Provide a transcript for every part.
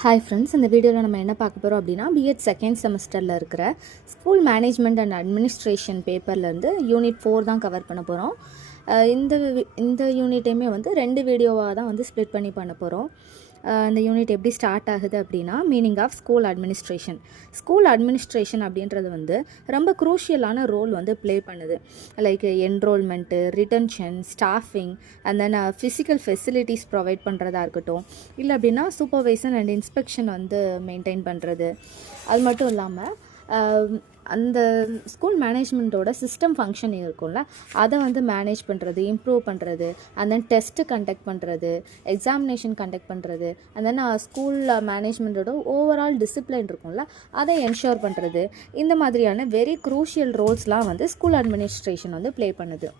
Hi friends, இந்த வீடியோவில் நம்ம என்ன பார்க்க போகிறோம் அப்படின்னா பிஎட் செகண்ட் செமஸ்டரில் இருக்கிற ஸ்கூல் மேனேஜ்மெண்ட் அண்ட் அட்மினிஸ்ட்ரேஷன் பேப்பர்லேருந்து யூனிட் 4 தான் கவர் பண்ண போகிறோம். இந்த யூனிட்டையுமே வந்து 2 வீடியோவாக தான் வந்து ஸ்ப்ளிட் பண்ணி பண்ண போகிறோம். இந்த யூனிட் எப்படி ஸ்டார்ட் ஆகுது அப்படின்னா, meaning of school administration. School administration அப்படின்றது வந்து ரொம்ப குரூஷியலான ரோல் வந்து ப்ளே பண்ணுது. Like enrolment, retention, staffing, and then physical facilities provide பண்ணுறதா இருக்கட்டும், இல்லை அப்படின்னா சூப்பர்வைசன் அண்ட் இன்ஸ்பெக்ஷன் வந்து மெயின்டைன் பண்ணுறது. அது மட்டும் இல்லாமல் அந்த ஸ்கூல் மேனேஜ்மெண்ட்டோட சிஸ்டம் ஃபங்க்ஷன் இருக்கும்ல, அதை வந்து மேனேஜ் பண்ணுறது, இம்ப்ரூவ் பண்ணுறது, அண்ட் தென் டெஸ்ட்டு கண்டக்ட் பண்ணுறது, எக்ஸாமினேஷன் கண்டக்ட் பண்ணுறது, அண்ட் தென் ஸ்கூல் மேனேஜ்மெண்ட்டோட ஓவரால் டிசிப்ளின் இருக்கும்ல, அதை என்ஷோர் பண்ணுறது. இந்த மாதிரியான வெரி க்ரூஷியல் ரோல்ஸ்லாம் வந்து ஸ்கூல் அட்மினிஸ்ட்ரேஷன் வந்து ப்ளே பண்ணுது.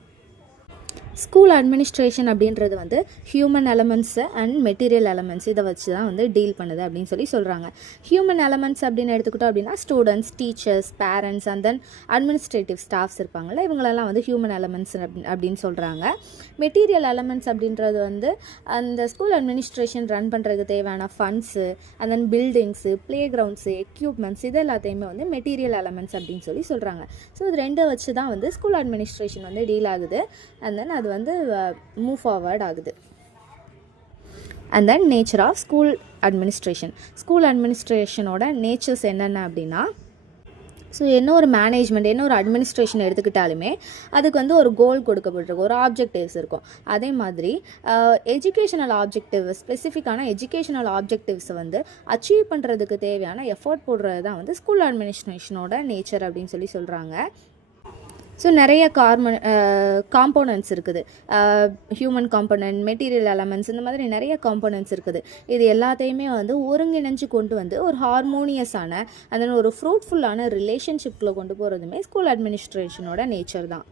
ஸ்கூல் அட்மினிஸ்ட்ரேஷன் அப்படின்றது வந்து human elements and material elements இதை வச்சு தான் வந்து டீல் பண்ணுது அப்படின்னு சொல்கிறாங்க. ஹியூமன் எலமெண்ட்ஸ் அப்படின்னு எடுத்துக்கிட்டோம் அப்படின்னா students, teachers, parents, and then administrative staffs இருப்பாங்கள்ல, இவங்களெல்லாம் வந்து ஹியூமன் எலமெண்ட்ஸ் அப்படின்னு சொல்கிறாங்க. மெட்டீரியல் எலமெண்ட்ஸ் அப்படின்றது வந்து அந்த ஸ்கூல் அட்மினிஸ்ட்ரேஷன் ரன் பண்ணுறதுக்கு தேவையான funds, and then buildings, play grounds, equipments, இது எல்லாத்தையுமே வந்து மெட்டீரியல் எலமெண்ட்ஸ் அப்படின்னு சொல்கிறாங்க. ஸோ இது ரெண்டு வச்சு தான் வந்து ஸ்கூல் அட்மினிஸ்ட்ரேஷன் வந்து டீல் ஆகுது. அண்ட் தென் அது வந்து மூவ் ஃபார்வர்ட் ஆகுது. And then nature of school administration. School அட்மினிஸ்ட்ரேஷனோட நேச்சர்ஸ் என்னென்ன அப்படின்னா, ஸோ என்ன ஒரு மேனேஜ்மெண்ட், என்ன ஒரு அட்மினிஸ்ட்ரேஷன் எடுத்துக்கிட்டாலுமே அதுக்கு வந்து ஒரு கோல் கொடுக்கப்பட்டிருக்கும், ஒரு ஆப்ஜெக்டிவ்ஸ் இருக்கும். அதே மாதிரி எஜுகேஷனல் ஆப்ஜெக்டிவ், ஸ்பெசிஃபிக்கான எஜுகேஷனல் ஆப்ஜெக்டிவ்ஸை வந்து அச்சீவ் பண்ணுறதுக்கு தேவையான எஃபோர்ட் போடுறது தான் வந்து ஸ்கூல் அட்மினிஸ்ட்ரேஷனோட நேச்சர் அப்படின்னு சொல்கிறாங்க. ஸோ நிறைய காம்போனன்ட்ஸ் இருக்குது. ஹியூமன் காம்போனன்ட், மெட்டீரியல் எலமெண்ட்ஸ், இந்த மாதிரி நிறைய காம்போனன்ட்ஸ் இருக்குது. இது எல்லாத்தையுமே வந்து ஒருங்கிணைஞ்சு கொண்டு வந்து ஒரு ஹார்மோனியஸான அந்த ஒரு ஃப்ரூட்ஃபுல்லான ரிலேஷன்ஷிப்பில் கொண்டு போகிறதுமே ஸ்கூல் அட்மினிஸ்ட்ரேஷனோட நேச்சர் தான்.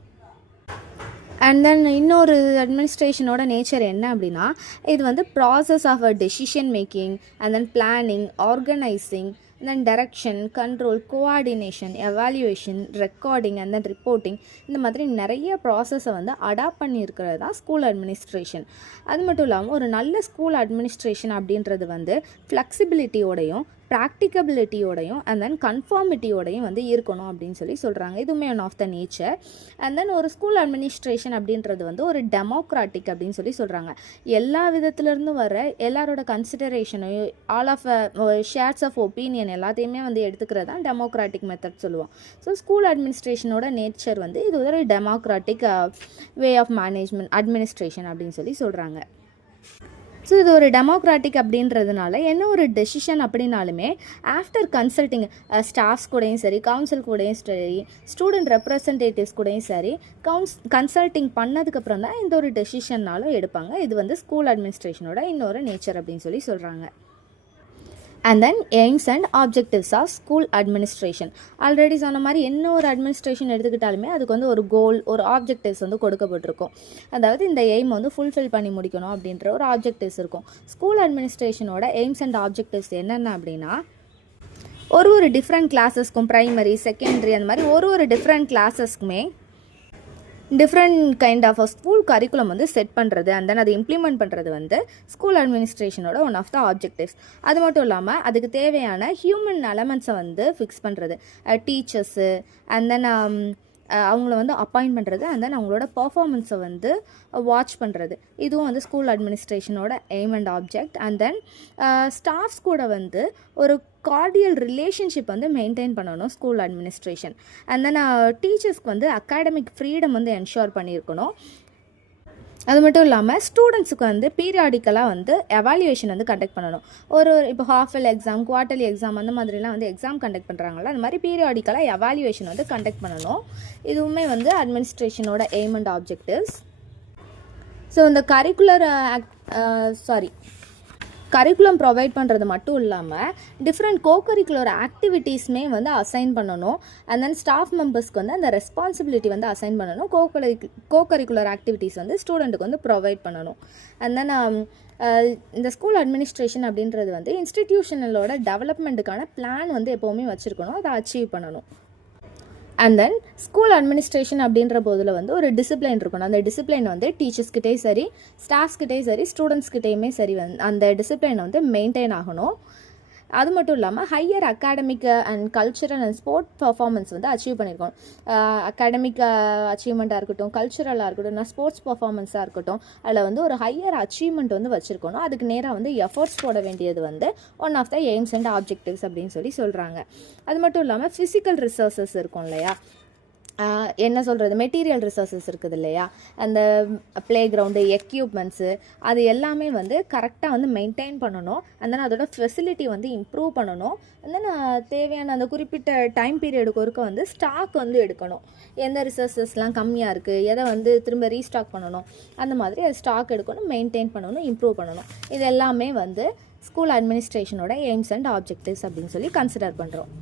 அண்ட் தென் இன்னொரு அட்மினிஸ்ட்ரேஷனோட நேச்சர் என்ன அப்படின்னா, இது வந்து process of a decision making, and then planning, organising, then direction, control, coordination, evaluation, recording, and then reporting, இந்த மாதிரி நிறைய ப்ராசஸை வந்து அடாப்ட் பண்ணியிருக்கிறது தான் ஸ்கூல் அட்மினிஸ்ட்ரேஷன். அது மட்டும் இல்லாமல் ஒரு நல்ல ஸ்கூல் அட்மினிஸ்ட்ரேஷன் அப்படின்றது வந்து ஃப்ளெக்சிபிலிட்டியோடையும், ப்ராக்டிகபிலிட்டியோடையும், அண்ட் தென் கன்ஃபார்மிட்டியோடையும் வந்து இருக்கணும் அப்படின்னு சொல்கிறாங்க. இதுவுமே one of the nature. And then ஒரு ஸ்கூல் அட்மினிஸ்ட்ரேஷன் அப்படின்றது வந்து ஒரு டெமோக்ராட்டிக் அப்படின்னு சொல்கிறாங்க. எல்லா விதத்துலேருந்து வர எல்லாரோட கன்சிடரேஷனையும், all of shares of opinion எல்லாத்தையுமே வந்து எடுத்துக்கிறது தான் டெமோக்ராட்டிக் மெத்தட் சொல்லுவோம். ஸோ ஸ்கூல் அட்மினிஸ்ட்ரேஷனோட நேச்சர் வந்து இது ஒரு democratic way of management administration அப்படின்னு சொல்கிறாங்க. ஸோ இது ஒரு டெமோக்ராட்டிக் அப்படின்றதுனால என்ன ஒரு டெசிஷன் அப்படின்னாலுமே ஆஃப்டர் கன்சல்ட்டிங் ஸ்டாஃப்ஸ் கூடயும் சரி, கவுன்சில் கூடயும் சரி, ஸ்டூடெண்ட் ரெப்ரசன்டேட்டிவ்ஸ் கூடயும் சரி, கன்சல்ட்டிங் பண்ணதுக்கப்புறம் தான் இந்த ஒரு டெசிஷன்னாலும் எடுப்பாங்க. இது வந்து ஸ்கூல் அட்மினிஸ்ட்ரேஷனோட இன்னொரு நேச்சர் அப்படின்னு சொல்கிறாங்க. And then aims and objectives of school administration. Already சொன்ன மாதிரி என்ன ஒரு அட்மினிஸ்ட்ரேஷன் எடுத்துக்கிட்டாலுமே அதுக்கு வந்து ஒரு கோல், ஒரு ஆப்ஜெக்டிவ்ஸ் வந்து கொடுக்கப்பட்டிருக்கும். அதாவது இந்த எய்ம் வந்து ஃபுல்ஃபில் பண்ணி முடிக்கணும் அப்படின்ற ஒரு ஆப்ஜெக்டிவ்ஸ் இருக்கும். ஸ்கூல் அட்மினிஸ்ட்ரேஷனோட எய்ம்ஸ் அண்ட் ஆப்ஜெக்டிவ்ஸ் என்னென்ன அப்படின்னா, ஒரு டிஃப்ரெண்ட் கிளாஸஸ்க்கும், ப்ரைமரி, செகண்டரி, அந்த மாதிரி ஒரு டிஃப்ரெண்ட் கிளாஸஸ்க்குமே different kind of school curriculum வந்து செட் பண்ணுறது, அண்ட் தென் அதை இம்ப்ளிமெண்ட் பண்ணுறது வந்து ஸ்கூல் அட்மினிஸ்ட்ரேஷனோட ஒன் ஆஃப் த ஆப்ஜெக்டிவ்ஸ். அது மட்டும் இல்லாமல் அதுக்கு தேவையான ஹியூமன் எலமெண்ட்ஸை வந்து ஃபிக்ஸ் பண்ணுறது, டீச்சர்ஸு, அண்ட் தென் அவங்கள வந்து அப்பாயிண்ட் பண்ணுறது, அண்ட் தென் அவங்களோட பர்ஃபார்மன்ஸை வந்து வாட்ச் பண்ணுறது. இதுவும் வந்து ஸ்கூல் அட்மினிஸ்ட்ரேஷனோட aim and object. And then staffs கூட வந்து ஒரு கார்டியல் ரிலேஷன்ஷிப் வந்து மெயின்டைன் பண்ணணும் ஸ்கூல் அட்மினிஸ்ட்ரேஷன். அண்ட் தென் டீச்சர்ஸ்க்கு வந்து அகாடமிக் ஃப்ரீடம் வந்து என்ஷோர் பண்ணியிருக்கணும். அது மட்டும் இல்லாமல் ஸ்டூடெண்ட்ஸுக்கு வந்து பீரியாடிக்கலாக வந்து எவாலுவேஷன் வந்து கண்டக்ட் பண்ணணும். இப்போ ஹாஃப் எக்ஸாம், குவார்ட்டர்லி எக்ஸாம், அந்த மாதிரிலாம் வந்து எக்ஸாம் கண்டக்ட் பண்ணுறாங்களா, அந்த மாதிரி பீரியாடிக்கலாக எவாலுவேஷன் வந்து கண்டக்ட் பண்ணணும். இதுவுமே வந்து அட்மினிஸ்ட்ரேஷனோட எய்ம் அண்ட் ஆப்ஜெக்டிவ்ஸ். ஸோ இந்த கரிக்குலம் ப்ரொவைட் பண்ணுறது மட்டும் இல்லாமல் டிஃப்ரெண்ட் கோகரிக்குலர் ஆக்டிவிட்டீஸுமே வந்து அசைன் பண்ணணும். அண்ட் தென் ஸ்டாஃப் மெம்பர்ஸ்க்கு வந்து அந்த ரெஸ்பான்சிபிலிட்டி வந்து அசைன் பண்ணணும். கோகரிக்குலர் ஆக்டிவிட்டீஸ் வந்து ஸ்டூடெண்ட்டுக்கு வந்து ப்ரொவைட் பண்ணணும். அண்ட் தென் இந்த ஸ்கூல் அட்மினிஸ்ட்ரேஷன் அப்படின்றது வந்து இன்ஸ்டிடியூஷனலோட டெவலப்மெண்ட்டுக்கான பிளான் வந்து எப்போவுமே வச்சுருக்கணும், அதை அச்சீவ் பண்ணணும். அண்ட் தென் ஸ்கூல் அட்மினிஸ்ட்ரேஷன் அப்படின்ற போதில் வந்து ஒரு டிசிப்ளின் இருக்கணும். அந்த டிசிப்ளின் வந்து டீச்சர்ஸ்கிட்டே சரி, ஸ்டாஃப்ஸ்கிட்டே சரி, ஸ்டூடெண்ட்ஸ்கிட்டேயுமே சரி அந்த டிசிப்ளின் வந்து மெயின்டைன் ஆகணும். அது மட்டும் இல்லாமல் higher academic and cultural and sport performance வந்து அச்சீவ் பண்ணியிருக்கணும். அகாடமிக் அச்சீவ்மெண்ட்டாக இருக்கட்டும், கல்ச்சுரலாக இருக்கட்டும், ஸ்போர்ட்ஸ் பர்ஃபார்மன்ஸாக இருக்கட்டும், அதில் வந்து ஒரு ஹையர் அச்சீவ்மெண்ட் வந்து வச்சுருக்கணும். அதுக்கு நேராக வந்து எஃபர்ட்ஸ் போட வேண்டியது வந்து one of the aims and objectives அப்படின்னு சொல்கிறாங்க. அது மட்டும் இல்லாமல் ஃபிசிக்கல் ரிசோர்ஸஸ் இருக்கும் இல்லையா, என்ன சொல்கிறது, மெட்டீரியல் ரிசோர்ஸஸ் இருக்குது இல்லையா, அந்த ப்ளே கிரவுண்டு, எக்யூப்மெண்ட்ஸு, அது எல்லாமே வந்து கரெக்டாக வந்து மெயின்டைன் பண்ணணும். அண்ட் தென் அதோட ஃபெசிலிட்டி வந்து இம்ப்ரூவ் பண்ணணும். அண்ட் தென் தேவையான அந்த குறிப்பிட்ட டைம் பீரியடுக்கு ஒருக்க வந்து ஸ்டாக் வந்து எடுக்கணும். எந்த ரிசோர்ஸஸ்லாம் கம்மியாக இருக்குது, எதை வந்து திரும்ப ரீஸ்டாக் பண்ணணும், அந்த மாதிரி அது ஸ்டாக் எடுக்கணும், மெயின்டைன் பண்ணணும், இம்ப்ரூவ் பண்ணணும். இது எல்லாமே வந்து ஸ்கூல் அட்மினிஸ்ட்ரேஷனோட எய்ம்ஸ் அண்ட் ஆப்ஜெக்டிவ்ஸ் அப்படின்னு சொல்லி கன்சிடர் பண்ணுறோம்.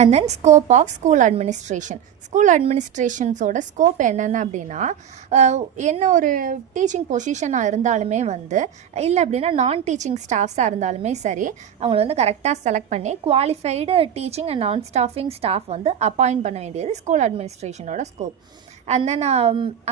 And then scope of school administration. School அட்மினிஸ்ட்ரேஷன்ஸோட ஸ்கோப் என்னென்ன அப்படின்னா, என்ன ஒரு டீச்சிங் பொசிஷனாக இருந்தாலுமே வந்து, இல்லை அப்படின்னா நான் டீச்சிங் ஸ்டாஃப்ஸாக இருந்தாலுமே சரி, அவங்கள வந்து கரெக்டாக செலக்ட் பண்ணி குவாலிஃபைடு டீச்சிங் அண்ட் நான் ஸ்டாஃபிங் ஸ்டாஃப் வந்து அப்பாயிண்ட் பண்ண வேண்டியது ஸ்கூல் அட்மினிஸ்ட்ரேஷனோட ஸ்கோப். அண்ட் தென்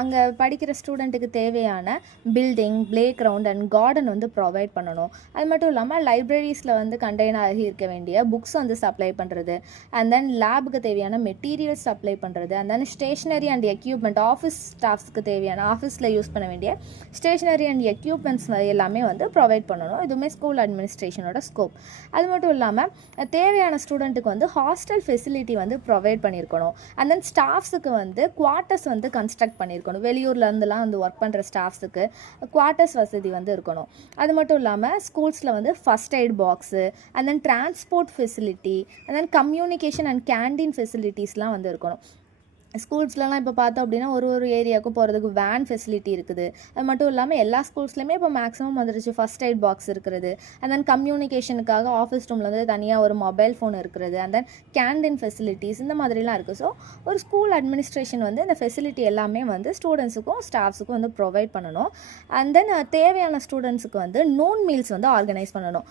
அங்கே படிக்கிற ஸ்டூடெண்ட்டுக்கு தேவையான building, play ground and garden வந்து ப்ரொவைட் பண்ணணும். அது மட்டும் இல்லாமல் லைப்ரரிஸில் வந்து கண்டெயின் ஆகி இருக்க வேண்டிய புக்ஸ் வந்து சப்ளை பண்ணுறது, அண்ட் தென் லேபுக்கு தேவையான மெட்டீரியல்ஸ் சப்ளை பண்ணுறது, and then stationery and equipment, office ஸ்டாஃப்ஸ்க்கு தேவையான ஆஃபீஸில் யூஸ் பண்ண வேண்டிய ஸ்டேஷ்னரி அண்ட் எக்யூப்மெண்ட்ஸ் எல்லாமே வந்து ப்ரொவைட் பண்ணணும். இதுவுமே ஸ்கூல் அட்மினிஸ்ட்ரேஷனோட ஸ்கோப். அது மட்டும் இல்லாமல் தேவையான ஸ்டூடெண்ட்டுக்கு வந்து ஹாஸ்டல் ஃபெசிலிட்டி வந்து ப்ரொவைட் பண்ணியிருக்கணும். அண்ட் தென் ஸ்டாஃப்ஸுக்கு வந்து குவார்ட்டர்ஸ் வந்து கன்ஸ்ட்ரக்ட் பண்ணியிருக்கணும். வெளியூர்லேருந்துலாம் வந்து ஒர்க் பண்ணுற ஸ்டாஃப்ஸுக்கு குவார்ட்டர்ஸ் வசதி வந்து இருக்கணும். அது மட்டும் இல்லாமல் ஸ்கூல்ஸில் வந்து first aid box, and then transport facility, and then communication and canteen ஃபெசிலிட்டிஸ்லாம் வந்து இருக்கணும். ஸ்கூல்ஸ்லலாம் இப்போ பார்த்தோம் அப்படின்னா ஒரு ஏரியாவுக்கும் போகிறதுக்கு வேன் ஃபெசிலிட்டி இருக்குது. அது மட்டும் இல்லாமல் எல்லா ஸ்கூல்ஸ்லையுமே இப்போ மேக்ஸிமம் வந்துருச்சு ஃபஸ்ட் எய்ட் பாக்ஸ் இருக்கிறது. அண்ட் தென் கம்யூனிகேஷனுக்காக ஆஃபீஸ் ரூமில் வந்து தனியாக ஒரு மொபைல் ஃபோன் இருக்கிறது. அண்ட் தென் கேண்டீன் ஃபெசிலிட்டிஸ் இந்த மாதிரிலாம் இருக்குது. ஸோ ஒரு ஸ்கூல் அட்மினிஸ்ட்ரேஷன் வந்து இந்த ஃபெசிலிட்டி எல்லாமே வந்து ஸ்டூடெண்ட்ஸுக்கும் ஸ்டாஃப்ஸுக்கும் வந்து ப்ரொவைட் பண்ணணும். அண்ட் தென் தேவையான ஸ்டூடெண்ட்ஸுக்கு வந்து நூன் மீல்ஸ் வந்து ஆர்கனைஸ் பண்ணணும்.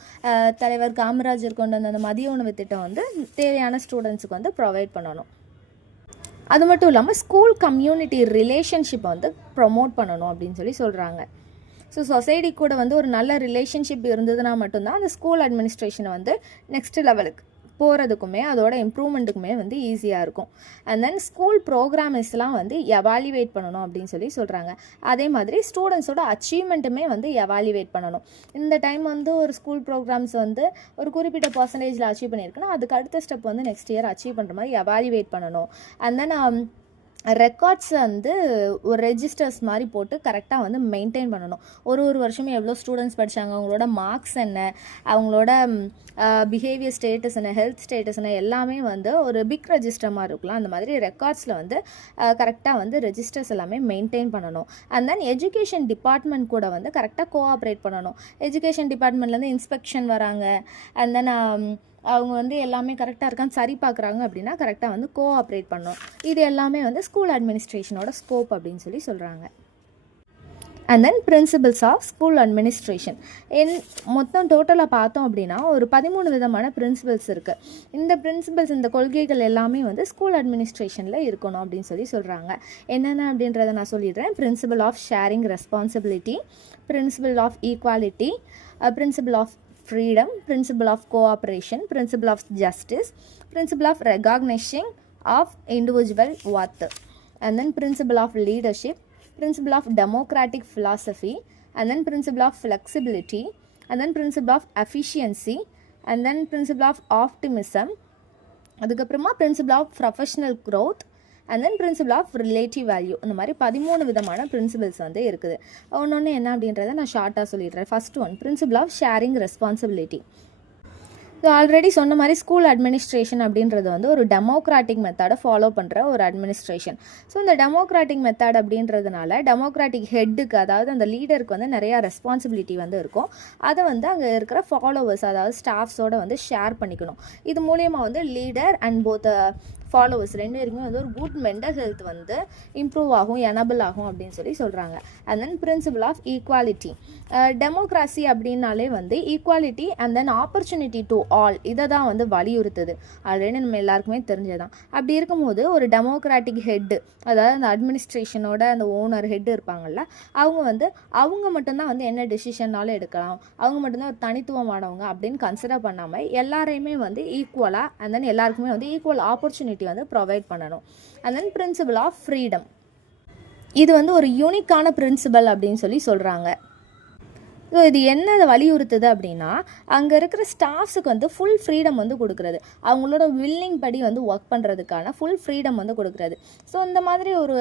தலைவர் காமராஜர் கொண்டு வந்த அந்த மதிய உணவு திட்டம் வந்து தேவையான ஸ்டூடெண்ட்ஸுக்கு வந்து ப்ரொவைட் பண்ணணும். அது மட்டும் இல்லாமல் ஸ்கூல் கம்யூனிட்டி ரிலேஷன்ஷிப்பை வந்து ப்ரொமோட் பண்ணணும் அப்படின்னு சொல்கிறாங்க. ஸோ சொசைட்டி கூட வந்து ஒரு நல்ல ரிலேஷன்ஷிப் இருந்ததுன்னா மட்டும்தான் அந்த ஸ்கூல் அட்மினிஸ்ட்ரேஷனை வந்து நெக்ஸ்ட் லெவலுக்கு போகிறதுக்குமே அதோட இம்ப்ரூவ்மெண்ட்டுக்குமே வந்து ஈஸியாக இருக்கும். அண்ட் தென் ஸ்கூல் ப்ரோக்ராம்ஸ்லாம் வந்து எவாலுவேட் பண்ணணும் அப்படின்னு சொல்கிறாங்க. அதே மாதிரி ஸ்டூடெண்ட்ஸோட அச்சீவ்மெண்ட்டுமே வந்து எவாலுவேட் பண்ணணும். இந்த டைம் வந்து ஒரு ஸ்கூல் ப்ரோக்ராம்ஸ் வந்து ஒரு குறிப்பிட்ட பர்சன்டேஜில் அச்சீவ் பண்ணியிருக்குன்னா அதுக்கு அடுத்த ஸ்டெப் வந்து நெக்ஸ்ட் இயர் அச்சீவ் பண்ணுற மாதிரி எவாலுவேட் பண்ணணும். அண்ட் தென் ரெக்கார்ட்ஸ் வந்து ஒரு ரெஜிஸ்டர்ஸ் மாதிரி போட்டு கரெக்டாக வந்து மெயின்டைன் பண்ணணும். ஒரு வருஷமும் எவ்வளோ ஸ்டூடெண்ட்ஸ் படித்தாங்க, அவங்களோட மார்க்ஸ் என்ன, அவங்களோட பிஹேவியர் ஸ்டேட்டஸ் என்ன, ஹெல்த் ஸ்டேட்டஸ் என்ன, எல்லாமே வந்து ஒரு பிக் ரெஜிஸ்டர் மாதிரி இருக்கலாம். அந்த மாதிரி ரெக்கார்ட்ஸில் வந்து கரெக்டாக வந்து ரெஜிஸ்டர்ஸ் எல்லாமே மெயின்டைன் பண்ணணும். அண்ட் தென் எஜுகேஷன் டிபார்ட்மெண்ட் கூட வந்து கரெக்டாக கோஆப்ரேட் பண்ணணும். எஜுகேஷன் டிபார்ட்மெண்ட்லேருந்து இன்ஸ்பெக்ஷன் வராங்க, அண்ட் தென் அவங்க வந்து எல்லாமே கரெக்டாக இருக்கான்னு சரி பார்க்குறாங்க அப்படின்னா கரெக்டாக வந்து கோஆப்ரேட் பண்ணணும். இது எல்லாமே வந்து ஸ்கூல் அட்மினிஸ்ட்ரேஷனோட ஸ்கோப் அப்படின்னு சொல்கிறாங்க. And then principles of school administration. மொத்தம் டோட்டலாக பார்த்தோம் அப்படின்னா ஒரு 13 விதமான பிரின்சிபல்ஸ் இருக்குது. இந்த பிரின்சிபல்ஸ், இந்த கொள்கைகள் எல்லாமே வந்து ஸ்கூல் அட்மினிஸ்ட்ரேஷனில் இருக்கணும் அப்படின்னு சொல்கிறாங்க. என்னென்ன அப்படின்றத நான் சொல்லிடுறேன். Principle of sharing responsibility, principle of equality, principle of freedom, principle of cooperation, principle of justice, principle of recognition of individual worth, and then principle of leadership, principle of democratic philosophy, and then principle of flexibility, and then principle of efficiency, and then principle of optimism, அதுக்கப்புறமா principle of professional growth, and then principle of relative value. இந்த மாதிரி 13 விதமான principles வந்து இருக்குது. ஒன்று என்ன அப்படின்றத நான் ஷார்ட்டாக சொல்லிடுறேன். First one, principle of sharing responsibility. So already சொன்ன மாதிரி ஸ்கூல் அட்மினிஸ்ட்ரேஷன் அப்படின்றது வந்து ஒரு டெமோக்ராட்டிக் மெத்தடை ஃபாலோ பண்ணுற ஒரு அட்மினிஸ்ட்ரேஷன். ஸோ இந்த டெமோக்ராட்டிக் மெத்தட் அப்படின்றதுனால டெமோக்ராட்டிக் ஹெட்டுக்கு, அதாவது அந்த லீடருக்கு வந்து நிறையா ரெஸ்பான்சிபிலிட்டி வந்து இருக்கும். அதை வந்து அங்கே இருக்கிற ஃபாலோவர்ஸ், அதாவது ஸ்டாஃப்ஸோடு வந்து ஷேர் பண்ணிக்கணும். இது மூலயமா வந்து லீடர் அண்ட் போத் ஃபாலோவர்ஸ் 2 பேருக்குமே வந்து ஒரு குட் மென்டல் ஹெல்த் வந்து இம்ப்ரூவ் ஆகும், எனபிள் ஆகும் அப்படின்னு சொல்கிறாங்க. And then principle of equality. Democracy அப்படின்னாலே வந்து equality and then opportunity to all இதை தான் வந்து வலியுறுத்துது. ஆல்ரெடி நம்ம எல்லாருக்குமே தெரிஞ்சதான். அப்படி இருக்கும்போது ஒரு டெமோக்ராட்டிக் ஹெட்டு, அதாவது அந்த அட்மினிஸ்ட்ரேஷனோட அந்த ஓனர் ஹெட் இருப்பாங்கள்ல, அவங்க மட்டும்தான் வந்து என்ன டெசிஷன்னாலும் எடுக்கலாம், அவங்க மட்டும்தான் ஒரு தனித்துவமானவங்க அப்படின்னு கன்சிடர் பண்ணாமல் எல்லாரையுமே வந்து ஈக்குவலாக அண்ட் தென் எல்லாருக்குமே வந்து ஈக்குவல் ஆப்பர்ச்சுனிட்டி வந்து ப்ரொவைட் பண்ணணும். And then principle of freedom. இது வந்து ஒரு யூனிக்கான பிரின்சிபல் அப்படின்னு சொல்கிறாங்க. ஸோ இது என்ன வலியுறுத்துது அப்படின்னா, அங்கே இருக்கிற ஸ்டாஃப்ஸுக்கு வந்து ஃபுல் ஃப்ரீடம் வந்து கொடுக்குறது, அவங்களோட வில்லிங் படி வந்து ஒர்க் பண்ணுறதுக்கான ஃபுல் ஃப்ரீடம் வந்து கொடுக்குறது. ஸோ இந்த மாதிரி ஒரு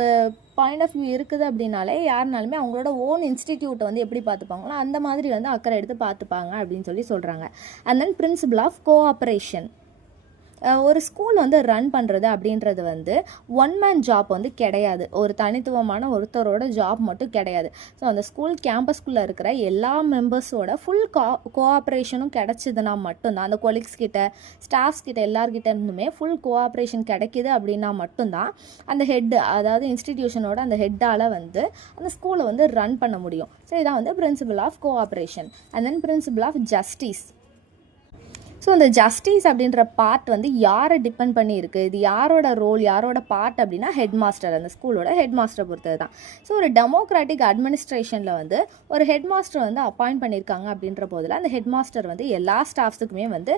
பாயிண்ட் ஆஃப் வியூ இருக்குது அப்படின்னாலே யாருனாலுமே அவங்களோட ஓன் இன்ஸ்டிடியூட்டை வந்து எப்படி பார்த்துப்பாங்களோ அந்த மாதிரி வந்து அக்கறை எடுத்து பார்த்துப்பாங்க அப்படின்னு சொல்கிறாங்க. And then principle of cooperation. ஒரு ஸ்கூல் வந்து ரன் பண்ணுறது அப்படின்றது வந்து ஒன் மேன் ஜாப் வந்து கிடையாது, ஒரு தனித்துவமான ஒருத்தரோட ஜாப் மட்டும் கிடையாது. ஸோ அந்த ஸ்கூல் கேம்பஸ்குள்ளே இருக்கிற எல்லா மெம்பர்ஸோட ஃபுல் கோஆப்ரேஷனும் கிடைச்சிதுன்னா மட்டும்தான், அந்த கொலீக்ஸ் கிட்ட ஸ்டாஃப்ஸ் கிட்ட எல்லார்கிட்ட இருந்துமே ஃபுல் கோஆப்ரேஷன் கிடைக்கிது அப்படின்னா மட்டும்தான் அந்த ஹெட், அதாவது இன்ஸ்டிடியூஷனோட அந்த ஹெட்டால் வந்து அந்த ஸ்கூலை வந்து ரன் பண்ண முடியும். ஸோ இதான் வந்து principle of cooperation. And then principle of justice. So இந்த ஜஸ்டிஸ் அப்படின்ற பார்ட் வந்து யாரை டிபெண்ட் பண்ணி இருக்குது, இது யாரோட ரோல், யாரோட பார்ட் அப்படின்னா ஹெட் மாஸ்டர், அந்த ஸ்கூலோட ஹெட் மாஸ்டரை பொறுத்தது தான். ஸோ ஒரு டெமோக்ராட்டிக் அட்மினிஸ்ட்ரேஷனில் வந்து ஒரு ஹெட் மாஸ்டர் வந்து அப்பாயிண்ட் பண்ணியிருக்காங்க அப்படின்ற போதில் அந்த ஹெட் மாஸ்டர் வந்து எல்லா ஸ்டாஃப்ஸுக்குமே வந்து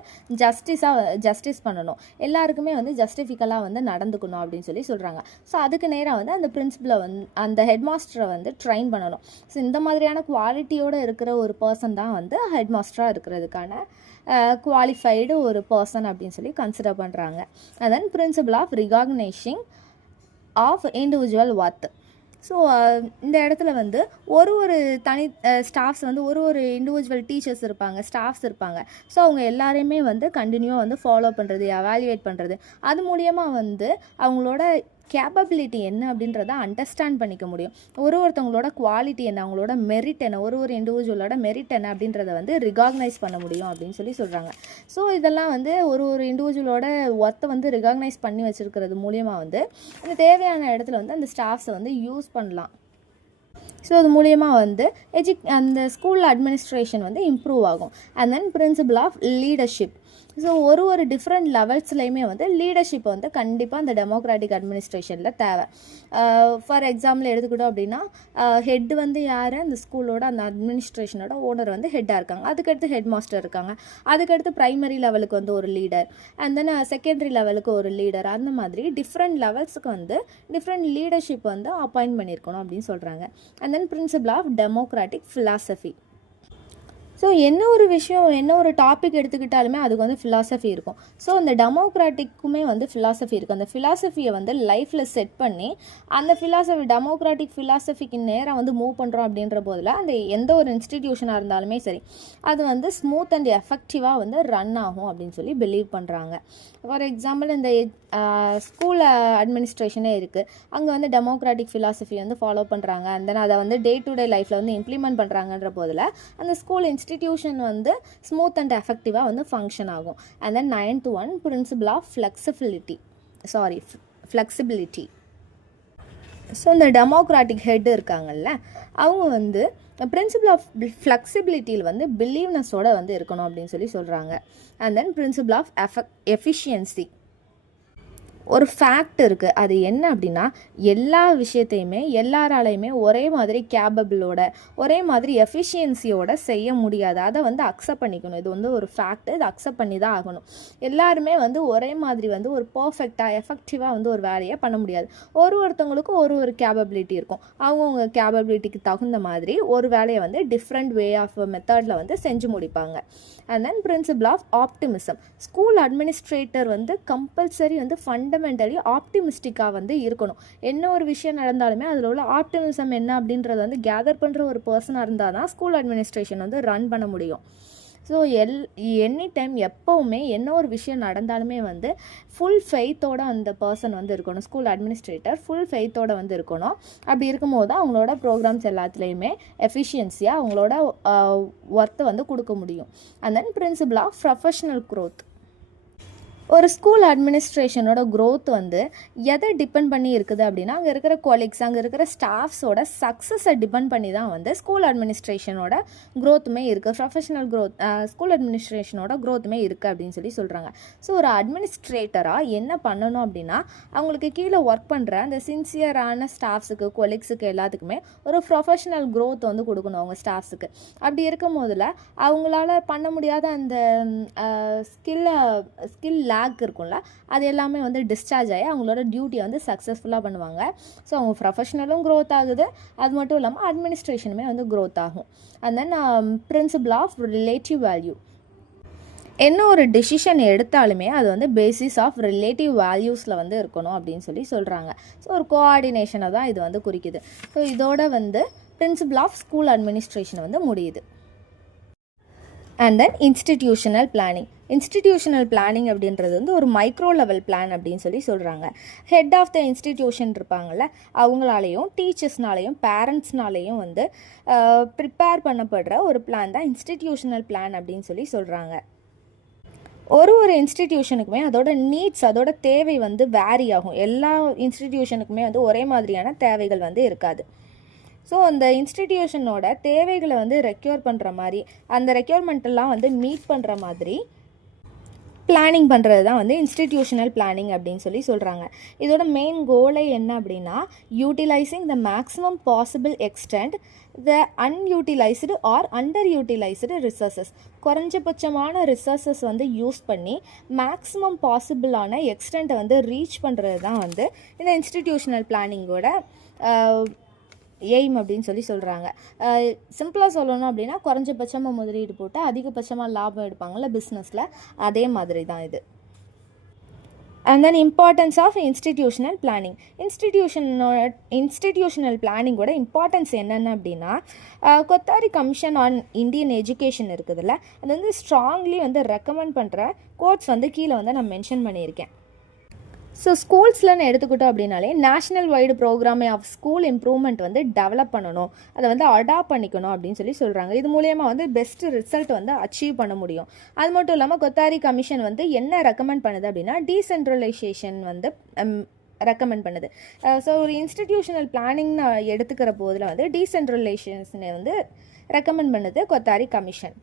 ஜஸ்டிஸ் பண்ணணும், எல்லாருக்குமே வந்து ஜஸ்டிஃபிக்கலாக வந்து நடந்துக்கணும் அப்படின்னு சொல்கிறாங்க. ஸோ அதுக்கு நேராக வந்து அந்த பிரின்சிபலை வந்து அந்த ஹெட் மாஸ்டரை வந்து ட்ரெயின் பண்ணணும். ஸோ இந்த மாதிரியான குவாலிட்டியோடு இருக்கிற ஒரு பர்சன் தான் வந்து ஹெட் மாஸ்டராக இருக்கிறதுக்கான குவாலிஃபைடு ஒரு பர்சன் அப்படின்னு கன்சிடர் பண்ணுறாங்க. And then principle of recognizing of individual worth. So இந்த இடத்துல வந்து ஒரு தனி ஸ்டாஃப்ஸ் வந்து ஒரு இண்டிவிஜுவல் டீச்சர்ஸ் இருப்பாங்க, ஸ்டாஃப்ஸ் இருப்பாங்க. ஸோ அவங்க எல்லாரையுமே வந்து கண்டினியூவாக வந்து ஃபாலோ பண்ணுறது, எவாலுவேட் பண்ணுறது, அது மூலியமாக வந்து அவங்களோட கேப்பபிலிட்டி என்ன அப்படின்றத அண்டர்ஸ்டாண்ட் பண்ணிக்க முடியும். ஒருத்தவங்களோட குவாலிட்டி என்ன, அவங்களோட மெரிட் என்ன, ஒரு இண்டிவிஜுவலோட மெரிட் என்ன அப்படின்றத வந்து ரிகாக்னைஸ் பண்ண முடியும் அப்படின்னு சொல்கிறாங்க. ஸோ இதெல்லாம் வந்து ஒரு இண்டிவிஜுவலோட ஒர்த்தை வந்து ரிகாக்னைஸ் பண்ணி வச்சுருக்கிறது மூலியமாக வந்து அந்த தேவையான இடத்துல வந்து அந்த ஸ்டாஃப்ஸை வந்து யூஸ் பண்ணலாம். ஸோ அது மூலியமாக வந்து அந்த ஸ்கூல் அட்மினிஸ்ட்ரேஷன் வந்து இம்ப்ரூவ் ஆகும். And then principle of leadership. So ஒரு டிஃப்ரெண்ட் லெவல்ஸ்லையுமே வந்து லீடர்ஷிப் வந்து கண்டிப்பாக அந்த டெமோக்ராட்டிக் அட்மினிஸ்ட்ரேஷனில் தேவை. ஃபார் எக்ஸாம்பிள் எடுத்துக்கிட்டோம் அப்படின்னா, ஹெட் வந்து யார், அந்த ஸ்கூலோட அந்த அட்மினிஸ்ட்ரேஷனோட ஓனர் வந்து ஹெட்டாக இருக்காங்க, அதுக்கடுத்து ஹெட் மாஸ்டர் இருக்காங்க, அதுக்கடுத்து ப்ரைமரி லெவலுக்கு வந்து ஒரு லீடர், அண்ட் தென் செகண்டரி லெவலுக்கு ஒரு லீடர், அந்த மாதிரி டிஃப்ரெண்ட் லெவல்ஸுக்கு வந்து டிஃப்ரெண்ட் லீடர்ஷிப் வந்து அப்பாயிண்ட் பண்ணியிருக்கணும் அப்படின்னு சொல்கிறாங்க. And then principle of democratic philosophy. So என்ன ஒரு டாபிக் எடுத்துக்கிட்டாலுமே அதுக்கு வந்து ஃபிலாசபி இருக்கும். ஸோ அந்த டெமோக்ராட்டிக்குமே வந்து ஃபிலாசபி இருக்குது. அந்த ஃபிலாசபியை வந்து லைஃப்பில் செட் பண்ணி அந்த டெமோக்ராட்டிக் ஃபிலாசபிக்கு நேராக வந்து மூவ் பண்ணுறோம் அப்படின்ற போதில் அந்த எந்த ஒரு இன்ஸ்டிடியூஷனாக இருந்தாலுமே சரி, அது வந்து ஸ்மூத் அண்ட் எஃபெக்டிவாக வந்து ரன் ஆகும் அப்படின்னு பிலீவ் பண்ணுறாங்க. ஃபார் எக்ஸாம்பிள் இந்த ஸ்கூல் அட்மினிஸ்ட்ரேஷனே இருக்குது, அங்கே வந்து டெமோக்ராட்டிக் ஃபிலாசபி வந்து ஃபாலோ பண்ணுறாங்க, அண்ட் தென் அதை வந்து டே டு டே லைஃப்பில் வந்து இம்ப்ளிமெண்ட் பண்ணுறாங்கன்ற போதில் அந்த ஸ்கூல் இன்ஸ்டிடியூஷன் வந்து ஸ்மூத் அண்ட் எஃபெக்டிவாக வந்து ஃபங்க்ஷன் ஆகும். And then 9th one principle of flexibility. So இந்த டெமோக்ராட்டிக் ஹெட் இருக்காங்கல்ல, அவங்க வந்து பிரின்சிபல் ஆஃப் ஃப்ளெக்சிபிலிட்டியில் வந்து பிலீவ்னஸோடு வந்து இருக்கணும் அப்படின்னு சொல்கிறாங்க. And then principle of efficiency. ஒரு ஃபேக்ட் இருக்குது, அது என்ன அப்படின்னா, எல்லா விஷயத்தையுமே எல்லாராலையுமே ஒரே மாதிரி கேப்பபிளோட ஒரே மாதிரி எஃபிஷியன்சியோட செய்ய முடியாது, அதை வந்து அக்செப்ட் பண்ணிக்கணும். இது வந்து ஒரு ஃபேக்ட், இது அக்செப்ட் பண்ணி தான் ஆகணும். எல்லாருமே வந்து ஒரே மாதிரி வந்து ஒரு பர்ஃபெக்டாக எஃபெக்டிவாக வந்து ஒரு வேலையை பண்ண முடியாது. ஒருத்தவங்களுக்கும் ஒரு கேப்பபிலிட்டி இருக்கும், அவங்கவுங்க கேப்பபிலிட்டிக்கு தகுந்த மாதிரி ஒரு வேலையை வந்து டிஃப்ரெண்ட் வே ஆஃப் மெத்தடில் வந்து செஞ்சு முடிப்பாங்க. And then principle of optimism. School administrator வந்து கம்பல்சரி வந்து ஃபண்டமெண்டலி ஆப்டிமிஸ்டிக்காக வந்து இருக்கணும். என்ன ஒரு விஷயம் நடந்தாலுமே அதில் உள்ள ஆப்டிமிசம் என்ன அப்படின்றத வந்து கேதர் பண்ணுற ஒரு பர்சனாக இருந்தால் தான் ஸ்கூல் அட்மினிஸ்ட்ரேஷன் வந்து ரன் பண்ண முடியும். ஸோ எனி டைம் எப்போவுமே என்ன ஒரு விஷயம் நடந்தாலுமே வந்து ஃபுல் ஃபெய்த்தோடு அந்த பர்சன் வந்து இருக்கணும், ஸ்கூல் அட்மினிஸ்ட்ரேட்டர் ஃபுல் ஃபெய்த்தோடு வந்து இருக்கணும். அப்படி இருக்கும்போது தான் அவங்களோட ப்ரோக்ராம்ஸ் எல்லாத்துலேயுமே எஃபிஷியன்சியாக அவங்களோட ஒர்த்தை வந்து கொடுக்க முடியும். And then principle of professional growth. ஒரு ஸ்கூல் அட்மினிஸ்ட்ரேஷனோட growth வந்து எதை டிபெண்ட் பண்ணி இருக்குது அப்படின்னா, அங்கே இருக்கிற கொலீக்ஸ், அங்கே இருக்கிற ஸ்டாஃப்ஸோட சக்ஸஸை டிபெண்ட் பண்ணி தான் வந்து ஸ்கூல் அட்மினிஸ்ட்ரேஷனோட க்ரோத்துமே இருக்குது. ப்ரொஃபஷனல் க்ரோத் ஸ்கூல் அட்மினிஸ்ட்ரேஷனோட க்ரோத்துமே இருக்குது அப்படின்னு சொல்கிறாங்க. ஸோ ஒரு அட்மினிஸ்ட்ரேட்டராக என்ன பண்ணணும் அப்படின்னா, அவங்களுக்கு கீழே ஒர்க் பண்ணுற அந்த சின்சியரான ஸ்டாஃப்ஸுக்கு, கொலீக்ஸுக்கு எல்லாத்துக்குமே ஒரு ப்ரொஃபஷனல் க்ரோத் வந்து கொடுக்கணும் அவங்க ஸ்டாஃப்ஸுக்கு. அப்படி இருக்கும் போதில் அவங்களால பண்ண முடியாத அந்த ஸ்கில் லேக் இருக்கும்ல, அது எல்லாமே வந்து டிஸ்சார்ஜ் ஆகி அவங்களோட டியூட்டியை வந்து சக்ஸஸ்ஃபுல்லாக பண்ணுவாங்க. ஸோ அவங்க ப்ரொஃபஷனலும் க்ரோத் ஆகுது, அது மட்டும் இல்லாமல் அட்மினிஸ்ட்ரேஷனுமே வந்து க்ரோத் ஆகும். And then principle of relative value. என்ன ஒரு டெசிஷன் எடுத்தாலுமே அது வந்து பேசிஸ் ஆஃப் ரிலேட்டிவ் வேல்யூஸில் வந்து இருக்கணும் அப்படின்னு சொல்கிறாங்க. ஸோ ஒரு கோஆர்டினேஷனை தான் இது வந்து குறிக்குது. ஸோ இதோட வந்து பிரின்சிபல் ஆஃப் ஸ்கூல் அட்மினிஸ்ட்ரேஷன் வந்து முடியுது. அண்ட் தென் இன்ஸ்டிடியூஷனல் பிளானிங் அப்படின்றது வந்து ஒரு மைக்ரோ லெவல் பிளான் அப்படின்னு சொல்கிறாங்க. ஹெட் ஆஃப் த இன்ஸ்டிடியூஷன் இருப்பாங்கள்ல, அவங்களாலேயும் டீச்சர்ஸ்னாலேயும் பேரண்ட்ஸ்னாலேயும் வந்து ப்ரிப்பேர் பண்ணப்படுற ஒரு பிளான் தான் இன்ஸ்டிடியூஷனல் பிளான் அப்படின்னு சொல்கிறாங்க. ஒரு இன்ஸ்டிடியூஷனுக்குமே அதோட நீட்ஸ், அதோட தேவை வந்து வேரி ஆகும். எல்லா இன்ஸ்டிடியூஷனுக்குமே வந்து ஒரே மாதிரியான தேவைகள் வந்து இருக்காது. ஸோ அந்த இன்ஸ்டிடியூஷனோட தேவைகளை வந்து ரெக்யூர் பண்ணுற மாதிரி, அந்த ரெக்யூர்மெண்ட்டெல்லாம் வந்து மீட் பண்ணுற மாதிரி பிளானிங் பண்ணுறது தான் வந்து இன்ஸ்டிடியூஷனல் பிளானிங் அப்படின்னு சொல்கிறாங்க. இதோட மெயின் கோலே என்ன அப்படின்னா, utilizing the maximum possible extent the unutilized or under utilized resources. குறைஞ்சபட்சமான ரிசோர்ஸஸ் வந்து யூஸ் பண்ணி மேக்ஸிமம் பாசிபிளான எக்ஸ்டெண்ட்டை வந்து ரீச் பண்ணுறது தான் வந்து இந்த இன்ஸ்டிடியூஷனல் பிளானிங்கோட எய்ம் அப்படின்னு சொல்கிறாங்க. சிம்பிளாக சொல்லணும் அப்படின்னா, குறைஞ்சபட்சமாக முதலீடு போட்டு அதிகபட்சமாக லாபம் எடுப்பாங்கள்ல பிஸ்னஸில், அதே மாதிரி தான் இது. And then importance of institutional planning. Institutional பிளானிங்கோட இம்பார்ட்டன்ஸ் என்னென்ன அப்படின்னா, Kothari commission on Indian education இருக்குதுல்ல, அது வந்து ஸ்ட்ராங்லி வந்து ரெக்கமெண்ட் பண்ணுற கோட்ஸ் வந்து கீழே வந்து நான் மென்ஷன் பண்ணியிருக்கேன். ஸோ ஸ்கூல்ஸ்லன்னு எடுத்துக்கிட்டோம் அப்படின்னாலே national wide programme of school improvement வந்து டெவலப் பண்ணணும், அதை வந்து அடாப்ட் பண்ணிக்கணும் அப்படின்னு சொல்கிறாங்க. இது மூலயமா வந்து பெஸ்ட் ரிசல்ட் வந்து அச்சீவ் பண்ண முடியும். அது மட்டும் இல்லாமல் கொத்தாரி கமிஷன் வந்து என்ன ரெக்கமெண்ட் பண்ணுது அப்படின்னா, டீசென்ட்ரலைசேஷன் வந்து ரெக்கமெண்ட் பண்ணுது. ஸோ ஒரு இன்ஸ்டிடியூஷனல் பிளானிங்னு எடுத்துக்கிற போதில் வந்து டீசென்ட்ரலைசேஷனை வந்து ரெக்கமெண்ட் பண்ணுது கொத்தாரி கமிஷன்.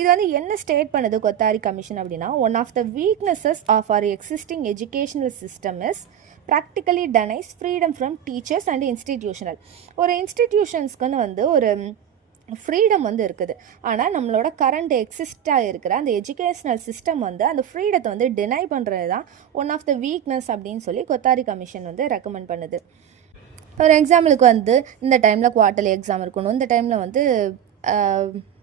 இது வந்து என்ன ஸ்டேட் பண்ணுது கொத்தாரி கமிஷன் அப்படின்னா, one of the weaknesses of our existing educational system is practically denies freedom from teachers and institutional. ஒரு இன்ஸ்டிடியூஷன்ஸ்க்குன்னு வந்து ஒரு ஃப்ரீடம் வந்து இருக்குது, ஆனால் நம்மளோட கரண்ட் எக்ஸிஸ்டாக இருக்கிற அந்த எஜுகேஷ்னல் சிஸ்டம் வந்து அந்த ஃப்ரீடத்தை வந்து டினை பண்ணுறது தான் ஒன் ஆஃப் த வீக்னஸ் அப்படின்னு கொத்தாரி கமிஷன் வந்து ரெக்கமெண்ட் பண்ணுது. ஒரு எக்ஸாம்பிளுக்கு வந்து இந்த டைமில் குவார்ட்டர்லி எக்ஸாம் இருக்கணும், இந்த டைமில் வந்து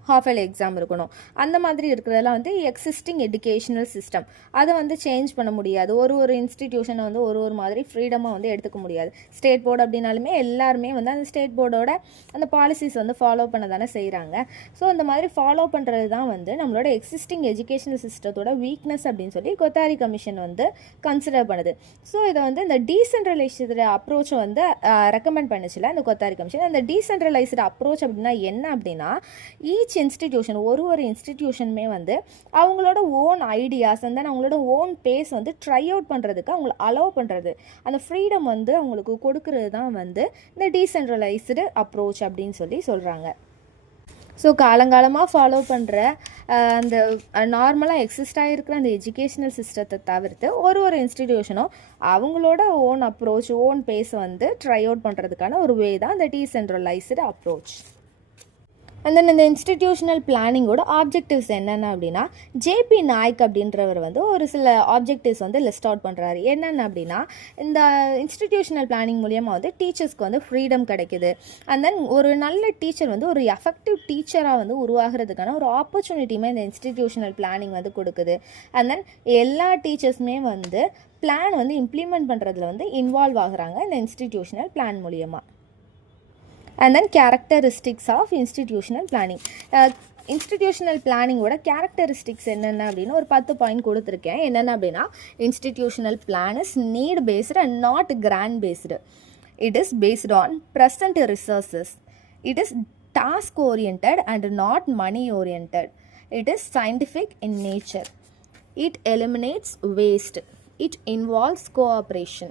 ஹாஃப் இயர்லி எக்ஸாம் இருக்கணும், அந்த மாதிரி இருக்கிறதெல்லாம் வந்து எக்ஸிஸ்டிங் எஜுகேஷனல் சிஸ்டம். அதை வந்து சேஞ்ச் பண்ண முடியாது. ஒரு இன்ஸ்டிடியூஷனை வந்து ஒரு மாதிரி ஃப்ரீடமாக வந்து எடுத்துக்க முடியாது. ஸ்டேட் போர்டு அப்படின்னாலுமே எல்லாருமே வந்து அந்த ஸ்டேட் போர்டோட அந்த பாலிசிஸ் வந்து ஃபாலோ பண்ண தானே செய்கிறாங்க. ஸோ அந்த மாதிரி ஃபாலோ பண்ணுறது தான் வந்து நம்மளோட எக்ஸிஸ்டிங் எஜுகேஷனல் சிஸ்டத்தோட வீக்னஸ் அப்படின்னு கொத்தாரி கமிஷன் வந்து கன்சிடர் பண்ணுது. ஸோ இதை வந்து இந்த டீசென்ட்ரலைஸ்டு அப்ரோச்சை வந்து ரெக்கமெண்ட் பண்ணிச்சுல இந்த கொத்தாரி கமிஷன். அந்த டீசென்ட்ரலைஸ்டு அப்ரோச் அப்படின்னா என்ன அப்படின்னா, ஈச் இன்ஸ்டிடியூஷன் ஒரு இன்ஸ்டிடியூஷனுமே வந்து அவங்களோட ஓன் ஐடியாஸ் வந்து அவங்களோட ஓன் பேஸ் வந்து ட்ரை அவுட் பண்ணுறதுக்கு அவங்கள அலோவ் பண்ணுறது, அந்த ஃப்ரீடம் வந்து அவங்களுக்கு கொடுக்கறது தான் வந்து இந்த டீசென்ட்ரலைஸ்டு அப்ரோச் அப்படின்னு சொல்கிறாங்க. ஸோ காலங்காலமாக ஃபாலோ பண்ணுற அந்த நார்மலாக எக்ஸிஸ்டாக இருக்கிற அந்த எஜுகேஷ்னல் சிஸ்டத்தை தவிர்த்து ஒரு இன்ஸ்டிடியூஷனும் அவங்களோட ஓன் அப்ரோச், ஓன் பேஸை வந்து ட்ரை அவுட் பண்ணுறதுக்கான ஒரு வே தான் இந்த டீசென்ட்ரலைஸ்டு அப்ரோச். அண்ட் தென் இந்த இன்ஸ்டிடியூஷனல் பிளானிங்கோட ஆப்ஜெக்டிவ்ஸ் என்னென்ன அப்படின்னா, ஜேபி நாயக் அப்படின்றவர் வந்து ஒரு சில ஆப்ஜெக்டிவ்ஸ் வந்து லிஸ்ட் அவுட் பண்ணுறாரு. என்னென்ன அப்படின்னா, இந்த இன்ஸ்டிடியூஷனல் பிளானிங் மூலியமாக வந்து டீச்சர்ஸ்க்கு வந்து ஃப்ரீடம் கிடைக்குது. அண்ட் தென் ஒரு நல்ல டீச்சர் வந்து ஒரு எஃபெக்டிவ் டீச்சராக வந்து உருவாகிறதுக்கான ஒரு ஆப்பர்ச்சுனிட்டியுமே இந்த இன்ஸ்டிடியூஷனல் பிளானிங் வந்து கொடுக்குது. அண்ட் தென் எல்லா டீச்சர்ஸுமே வந்து பிளான் வந்து இம்ப்ளிமெண்ட் பண்ணுறதுல வந்து இன்வால்வ் ஆகுறாங்க இந்த இன்ஸ்டிடியூஷனல் பிளான் மூலியமாக. And then characteristics of institutional planning. Institutional பிளானிங்கோட கேரக்டரிஸ்டிக்ஸ் என்னென்ன அப்படின்னு ஒரு 10 பாயிண்ட் கொடுத்துருக்கேன். என்னென்ன அப்படின்னா, institutional plan is need based and not grant based. It is based on present resources. It is task orient and not money orient. It is scientific in nature. It eliminates waste. It involves cooperation.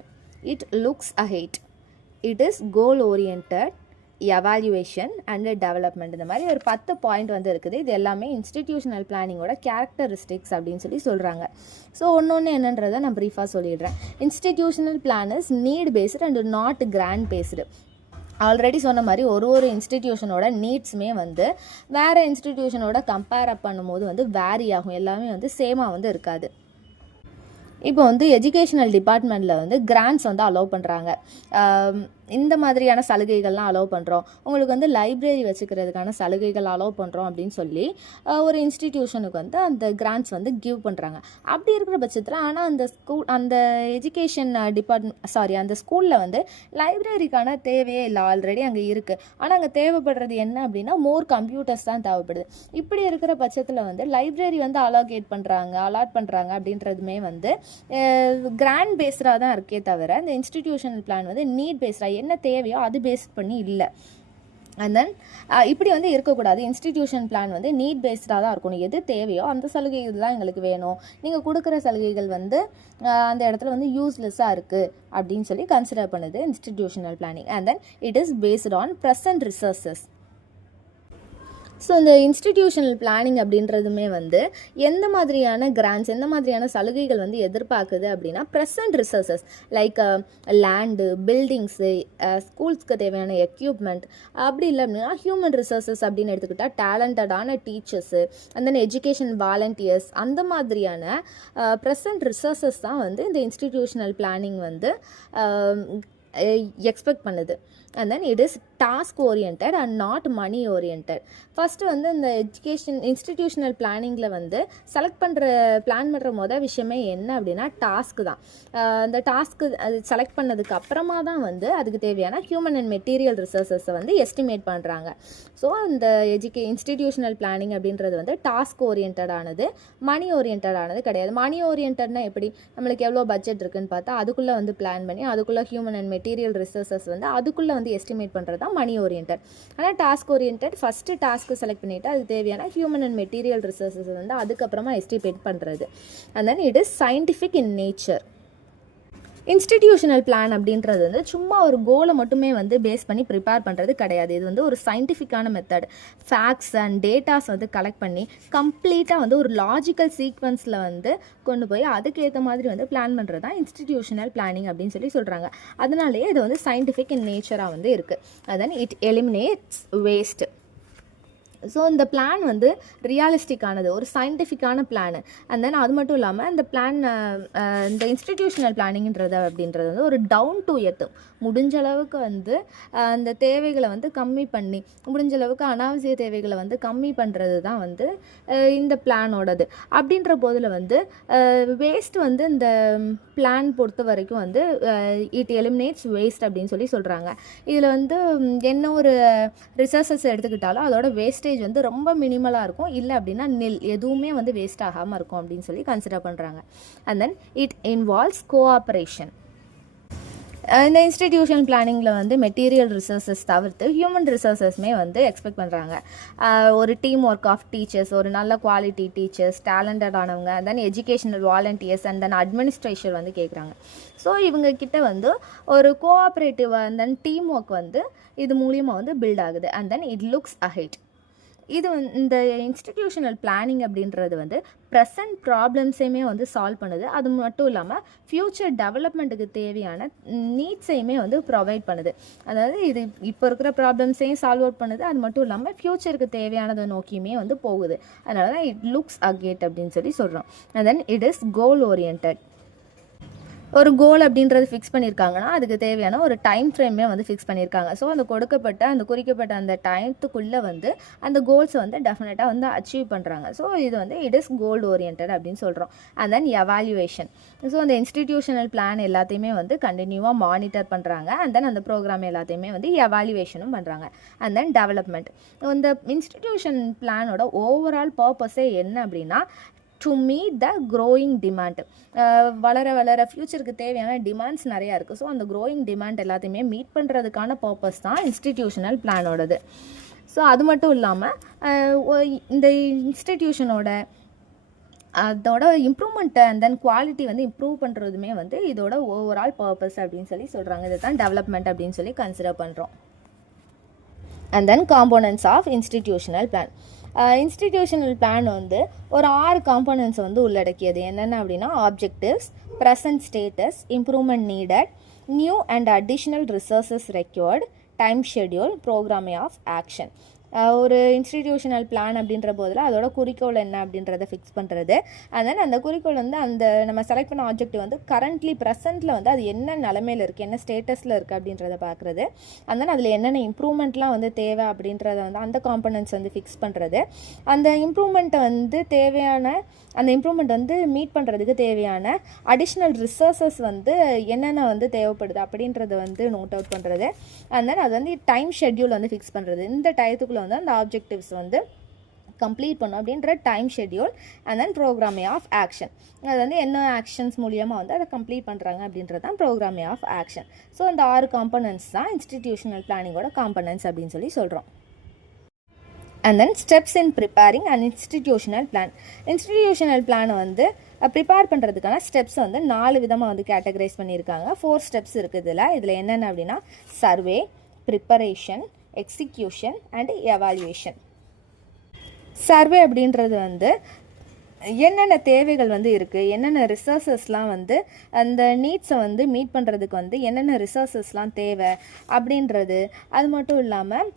It looks ahead. It is goal oriented, evaluation and development. இந்த மாதிரி ஒரு 10 point வந்து இருக்குது. இது எல்லாமே institutional பிளானிங்கோட characteristics அப்படின்னு சொல்லி சொல்கிறாங்க. ஸோ ஒன்று என்னன்றதை நான் ப்ரீஃபாக சொல்லிடுறேன். Institutional plan is need based and not grant based. Already சொன்ன மாதிரி ஒரு இன்ஸ்டிடியூஷனோட நீட்ஸுமே வந்து வேறு இன்ஸ்டிடியூஷனோட கம்பேர் அப் பண்ணும்போது வந்து வேரி ஆகும். எல்லாமே வந்து சேமாக வந்து இருக்காது. இப்போ வந்து எஜுகேஷனல் டிபார்ட்மெண்ட்டில் வந்து கிராண்ட்ஸ் வந்து அலோவ் பண்ணுறாங்க. இந்த மாதிரியான சலுகைகள்லாம் அலோவ் பண்ணுறோம், உங்களுக்கு வந்து லைப்ரரி வச்சுக்கிறதுக்கான சலுகைகள் அலோவ் பண்ணுறோம் அப்படின்னு சொல்லி ஒரு இன்ஸ்டிடியூஷனுக்கு வந்து அந்த கிராண்ட்ஸ் வந்து கிவ் பண்ணுறாங்க. அப்படி இருக்கிற பட்சத்தில் ஆனால் அந்த எஜுகேஷன் அந்த ஸ்கூலில் வந்து லைப்ரரிக்கான தேவையே இல்லை, ஆல்ரெடி அங்கே இருக்குது. ஆனால் அங்கே தேவைப்படுறது என்ன அப்படின்னா மோர் கம்ப்யூட்டர்ஸ் தான் தேவைப்படுது. இப்படி இருக்கிற பட்சத்தில் வந்து லைப்ரரி வந்து அலாட் பண்ணுறாங்க அப்படின்றதுமே வந்து கிராண்ட் பேஸ்டாக தான் இருக்கே தவிர இந்த இன்ஸ்டிடியூஷனல் பிளான் வந்து நீட் பேஸ்டாக என்ன தேவையோ அது பேஸ் பண்ணி இல்லை. அண்ட் தென் இப்படி வந்து இருக்கக்கூடாது. இன்ஸ்டிடியூஷன் பிளான் வந்து நீட் பேஸ்டாக தான் இருக்கணும். எது தேவையோ அந்த சலுகைகள் தான் எங்களுக்கு வேணும், நீங்கள் கொடுக்குற சலுகைகள் வந்து அந்த இடத்துல வந்து யூஸ்லெஸ்ஸாக இருக்குது அப்படின்னு சொல்லி கன்சிடர் பண்ணுது institutional planning. And then it is based on present resources. So இந்த இன்ஸ்டிடியூஷனல் பிளானிங் அப்படின்றதுமே வந்து எந்த மாதிரியான கிராண்ட்ஸ், எந்த மாதிரியான சலுகைகள் வந்து எதிர்பார்க்குது அப்படின்னா present resources like land, buildings, ஸ்கூல்ஸ்க்கு தேவையான எக்யூப்மெண்ட், அப்படி இல்லை அப்படின்னா ஹியூமன் ரிசோர்ஸஸ் அப்படின்னு எடுத்துக்கிட்டால் டேலண்டடான teachers and then education volunteers, அந்த மாதிரியான ப்ரெசன்ட் ரிசோர்ஸஸ் தான் வந்து இந்த இன்ஸ்டிடியூஷனல் பிளானிங் வந்து எக்ஸ்பெக்ட் பண்ணுது. And then it is task oriented and not money oriented. First வந்து இந்த இன்ஸ்டிடியூஷனல் பிளானிங்கில் வந்து பிளான் பண்ணுற விஷயமே என்ன அப்படின்னா டாஸ்க்கு தான். அந்த டாஸ்க்கு அது செலக்ட் பண்ணதுக்கு அப்புறமா தான் வந்து அதுக்கு தேவையான ஹியூமன் அண்ட் மெட்டீரியல் ரிசோர்ஸஸை வந்து எஸ்டிமேட் பண்ணுறாங்க. ஸோ இந்த இன்ஸ்டிடியூஷனல் பிளானிங் அப்படின்றது வந்து டாஸ்க் ஓரியன்டானது, மணி ஓரியன்டானது கிடையாது. மணி ஓரியன்டட்னா எப்படி, நம்மளுக்கு எவ்வளோ பட்ஜெட் இருக்குன்னு பார்த்தா அதுக்குள்ளே வந்து பிளான் பண்ணி அதுக்குள்ளே ஹியூமன் அண்ட் மெட்டீரியல் ரிசோர்ஸஸ் வந்து அதுக்குள்ளே வந்து எஸ்டிமேட் பண்ணுறது தான் மணி ஓரியன்டட். ஆனால் task oriented first task select பண்ணிவிட்டு அதுக்கு தேவையான ஹியூமன் அண்ட் மெட்டீரியல் ரிசோர்ஸஸ் வந்து அதுக்கப்புறமா எஸ்டிமேட் பண்ணுறது. And then it is scientific in nature. Institutional plan அப்படின்றது வந்து சும்மா ஒரு கோலை மட்டுமே வந்து பேஸ் பண்ணி ப்ரிப்பேர் பண்ணுறது கிடையாது. இது வந்து ஒரு சயின்டிஃபிக்கான மெத்தட். ஃபேக்ட்ஸ் அண்ட் டேட்டாஸ் வந்து கலெக்ட் பண்ணி கம்ப்ளீட்டாக வந்து ஒரு லாஜிக்கல் சீக்வன்ஸில் வந்து கொண்டு போய் அதுக்கேற்ற மாதிரி வந்து பிளான் பண்ணுறது தான் இன்ஸ்டிடியூஷனல் பிளானிங் அப்படின்னு சொல்லி சொல்கிறாங்க. அதனாலேயே இது வந்து சயின்டிஃபிக் இன் நேச்சராக வந்து இருக்குது. அதன் இட் எலிமினேட்ஸ் வேஸ்ட். ஸோ இந்த பிளான் வந்து ரியாலிஸ்டிக்கானது, ஒரு சயின்டிஃபிக்கான பிளானு. அண்ட் தென் அது மட்டும் இல்லாமல் இந்த பிளான் இந்த இன்ஸ்டிடியூஷனல் பிளானிங்கிறது அப்படின்றது வந்து ஒரு டவுன் டு எர்த், முடிஞ்ச அளவுக்கு வந்து அந்த தேவைகளை வந்து கம்மி பண்ணி, முடிஞ்ச அளவுக்கு அனாவசிய தேவைகளை வந்து கம்மி பண்ணுறது தான் வந்து இந்த பிளானோடது. அப்படின்ற போதில் வந்து வேஸ்ட் வந்து இந்த பிளான் பொறுத்த வரைக்கும் வந்து இட் எலிமினேட்ஸ் வேஸ்ட் அப்படின்னு சொல்லி சொல்கிறாங்க. இதில் வந்து என்ன ஒரு ரிசோர்ஸஸ் எடுத்துக்கிட்டாலும் அதோட வேஸ்டேஜ் வந்து ரொம்ப மினிமலாக இருக்கும், இல்லை அப்படின்னா எதுவுமே வந்து வேஸ்ட் ஆகாமல் இருக்கும் அப்படின்னு சொல்லி கன்சிடர் பண்ணுறாங்க. And then it involves cooperation. இந்த இன்ஸ்டிடியூஷன் பிளானிங்கில் வந்து மெட்டீரியல் ரிசோர்ஸஸ் தவிர்த்து ஹியூமன் ரிசோர்ஸஸ்மே வந்து எக்ஸ்பெக்ட் பண்ணுறாங்க. ஒரு டீம் ஒர்க் ஆஃப் டீச்சர்ஸ், ஒரு நல்ல குவாலிட்டி டீச்சர்ஸ், டேலண்டடானவங்க, then educational volunteers and then administration வந்து கேட்குறாங்க. ஸோ இவங்கக்கிட்ட வந்து ஒரு cooperative and then team work வந்து இது மூலியமாக வந்து பில்ட் ஆகுது. And then it looks ahead. இது இந்த இன்ஸ்டிடியூஷனல் பிளானிங் அப்படின்றது வந்து ப்ரெசன்ட் ப்ராப்ளம்ஸையுமே வந்து சால்வ் பண்ணுது. அது மட்டும் இல்லாமல் ஃப்யூச்சர் டெவலப்மெண்ட்டுக்கு தேவையான நீட்ஸையுமே வந்து ப்ரொவைட் பண்ணுது. அதாவது இது இப்போ இருக்கிற ப்ராப்ளம்ஸையும் சால்வ் அவுட் பண்ணுது, அது மட்டும் இல்லாமல் ஃப்யூச்சருக்கு தேவையானதை நோக்கியுமே வந்து போகுது. அதனால தான் இட் லுக்ஸ் அகேட் அப்படின்னு சொல்லி சொல்கிறோம். And then it is goal oriented. ஒரு கோல் அப்படின்றது ஃபிக்ஸ் பண்ணியிருக்காங்கன்னா அதுக்கு தேவையான ஒரு டைம் ஃப்ரேமே வந்து ஃபிக்ஸ் பண்ணியிருக்காங்க. ஸோ அந்த குறிக்கப்பட்ட அந்த டைத்துக்குள்ளே வந்து அந்த கோல்ஸை வந்து டெஃபினட்டாக வந்து அச்சீவ் பண்ணுறாங்க. ஸோ இது வந்து இட் இஸ் கோல் ஓரியன்டட் அப்படின்னு சொல்கிறோம். And then evaluation. ஸோ அந்த இன்ஸ்டிடியூஷனல் பிளான் எல்லாத்தையுமே வந்து கண்டினியூவாக மானிட்டர் பண்ணுறாங்க. அண்ட் தென் அந்த ப்ரோக்ராம் எல்லாத்தையுமே வந்து எவால்யூவேஷனும் பண்ணுறாங்க. And then development. இந்த இன்ஸ்டிடியூஷன் பிளானோட ஓவரால் பர்பஸே என்ன அப்படின்னா to meet the growing demand. வளர ஃப்யூச்சருக்கு தேவையான டிமாண்ட்ஸ் நிறையா இருக்குது. ஸோ அந்த க்ரோயிங் டிமாண்ட் எல்லாத்தையுமே மீட் பண்ணுறதுக்கான பர்பஸ் தான் இன்ஸ்டிடியூஷனல் பிளானோடது. ஸோ அது மட்டும் இல்லாமல் இந்த இன்ஸ்டிடியூஷனோட அதோட இம்ப்ரூவ்மெண்ட்டு அண்ட் தென் குவாலிட்டி வந்து இம்ப்ரூவ் பண்ணுறதுமே வந்து இதோட ஓவரால் பர்பஸ் அப்படின்னு சொல்லி சொல்கிறாங்க. இதை தான் டெவலப்மெண்ட் அப்படின்னு சொல்லி கன்சிடர் பண்ணுறோம். And then components of institutional plan. Institutional plan வந்து ஒரு 6 காம்போனன்ட்ஸ் வந்து உள்ளடக்கியது. என்னென்ன அப்படின்னா objectives, present status, improvement needed, new and additional resources required, time schedule, programme of action. ஒரு இன்ஸ்டிடியூஷனல் பிளான் அப்படின்ற போதில் அதோட குறிக்கோள் என்ன அப்படின்றத ஃபிக்ஸ் பண்ணுறது. அண்ட் தென் அந்த குறிக்கோள் வந்து அந்த நம்ம செலக்ட் பண்ண ஆப்ஜெக்ட் வந்து கரண்ட்லி ப்ரெசென்ட்டில் வந்து அது என்ன நிலமையில் இருக்குது, என்ன ஸ்டேட்டஸில் இருக்குது அப்படின்றத பார்க்குறது. அண்ட் தென் அதில் என்னென்ன இம்ப்ரூவ்மெண்ட்லாம் வந்து தேவை அப்படின்றத வந்து அந்த காம்பனன்ட்ஸ் வந்து ஃபிக்ஸ் பண்ணுறது. அந்த இம்ப்ரூவ்மெண்ட்டை வந்து அந்த இம்ப்ரூவ்மெண்ட் வந்து மீட் பண்ணுறதுக்கு தேவையான அடிஷ்னல் ரிசோர்ஸஸ் வந்து என்னென்ன வந்து தேவைப்படுது அப்படின்றத வந்து நோட் அவுட் பண்ணுறது. அண்ட் தென் அது வந்து டைம் ஷெட்யூல் வந்து ஃபிக்ஸ் பண்ணுறது. இந்த டயத்துக்குள்ளே வந்து அந்த ஆப்ஜெக்டிவ்ஸ் வந்து கம்ப்ளீட் பண்ணும் அப்படின்ற time schedule. And then programme of action. அது வந்து என்ன ஆக்ஷன்ஸ் மூலியமாக வந்து அதை கம்ப்ளீட் பண்ணுறாங்க அப்படின்றது தான் ப்ரோக்ராமே ஆஃப் ஆக்ஷன். ஸோ அந்த 6 காம்பனன்ட்ஸ் தான் இன்ஸ்டிடியூஷனல் பிளானிங்கோட காம்பனன்ட்ஸ் அப்படின்னு சொல்லி சொல்கிறோம். And then steps in preparing and institutional plan. Institutional பிளானை வந்து ப்ரிப்பேர் பண்ணுறதுக்கான ஸ்டெப்ஸ் வந்து 4 விதமாக வந்து கேட்டகரைஸ் பண்ணியிருக்காங்க. 4 ஸ்டெப்ஸ் இருக்குது இதில் என்னென்ன அப்படின்னா survey, preparation, execution and evaluation. Survey அப்படின்றது வந்து என்னென்ன தேவைகள் வந்து இருக்குது, என்னென்ன ரிசோர்ஸஸ்லாம் வந்து அந்த நீட்ஸை வந்து மீட் பண்ணுறதுக்கு வந்து என்னென்ன ரிசோர்ஸஸ்லாம் தேவை அப்படின்றது. அது மட்டும் இல்லாமல்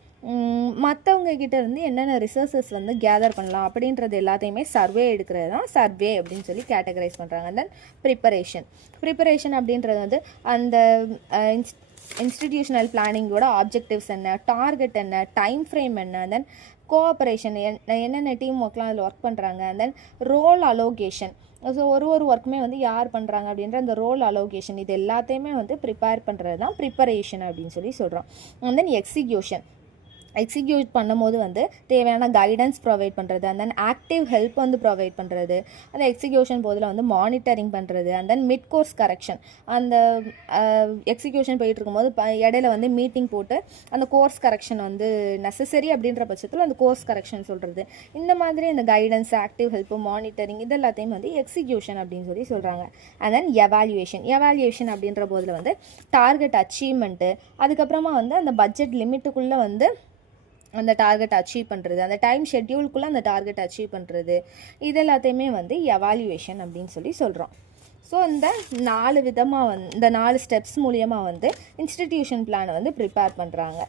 மற்றவங்க கிட்ட இருந்து என்னென்ன ரிசோர்ஸஸ் வந்து கேதர் பண்ணலாம் அப்படின்றது எல்லாத்தையுமே சர்வே எடுக்கிறது தான் சர்வே அப்படின்னு சொல்லி கேட்டகரைஸ் பண்ணுறாங்க. தென் ப்ரிப்பரேஷன் அப்படின்றது வந்து அந்த இன்ஸ்டிடியூஷனல் பிளானிங்கோட ஆப்ஜெக்டிவ்ஸ் என்ன, டார்கெட் என்ன, டைம் ஃப்ரேம் என்ன, தென் கோஆப்ரேஷன் என்னென்ன டீம் ஒர்க்லாம் அதில் ஒர்க் பண்ணுறாங்க, தென் ரோல் அலோகேஷன். ஸோ ஒரு ஒர்க்குமே வந்து யார் பண்ணுறாங்க அப்படின்ற அந்த ரோல் அலோகேஷன் இது எல்லாத்தையுமே வந்து ப்ரிப்பேர் பண்ணுறது தான் ப்ரிப்பரேஷன் அப்படின்னு சொல்லி சொல்கிறோம். அண்ட் தென் எக்ஸிக்யூட் பண்ணும்போது வந்து தேவையான கைடன்ஸ் ப்ரொவைட் பண்ணுறது, அண்ட் தென் ஆக்டிவ் ஹெல்ப் வந்து ப்ரொவைட் பண்ணுறது, அந்த எக்ஸிக்யூஷன் போதில் வந்து மானிட்டரிங் பண்ணுறது, and then mid course correction. அந்த எக்ஸிக்யூஷன் போயிட்டு இருக்கும்போது இடையில வந்து மீட்டிங் போட்டு அந்த கோர்ஸ் கரெக்ஷன் வந்து நெசசரி அப்படின்ற பட்சத்தில் அந்த கோர்ஸ் கரெக்ஷன் சொல்கிறது. இந்த மாதிரி இந்த கைடன்ஸ், ஆக்டிவ் ஹெல்ப்பு, மானிட்டரிங் இது எல்லாத்தையும் வந்து எக்ஸிக்யூஷன் அப்படின்னு சொல்லி சொல்கிறாங்க. அண்ட் தென் எவாலுவேஷன் அப்படின்ற போதில் வந்து டார்கெட் அச்சீவ்மெண்ட்டு, அதுக்கப்புறமா வந்து அந்த பட்ஜெட் லிமிட்டுக்குள்ளே வந்து அந்த டார்கெட் அச்சீவ் பண்ணுறது, அந்த டைம் ஷெட்யூல்குள்ளே அந்த டார்கெட் அச்சீவ் பண்ணுறது, இது எல்லாத்தையுமே வந்து எவாலுவேஷன் அப்படின்னு சொல்லி சொல்கிறோம். ஸோ இந்த 4 விதமாக இந்த 4 ஸ்டெப்ஸ் மூலியமாக வந்து இன்ஸ்டிடியூஷன் பிளானை வந்து ப்ரிப்பேர் பண்ணுறாங்க.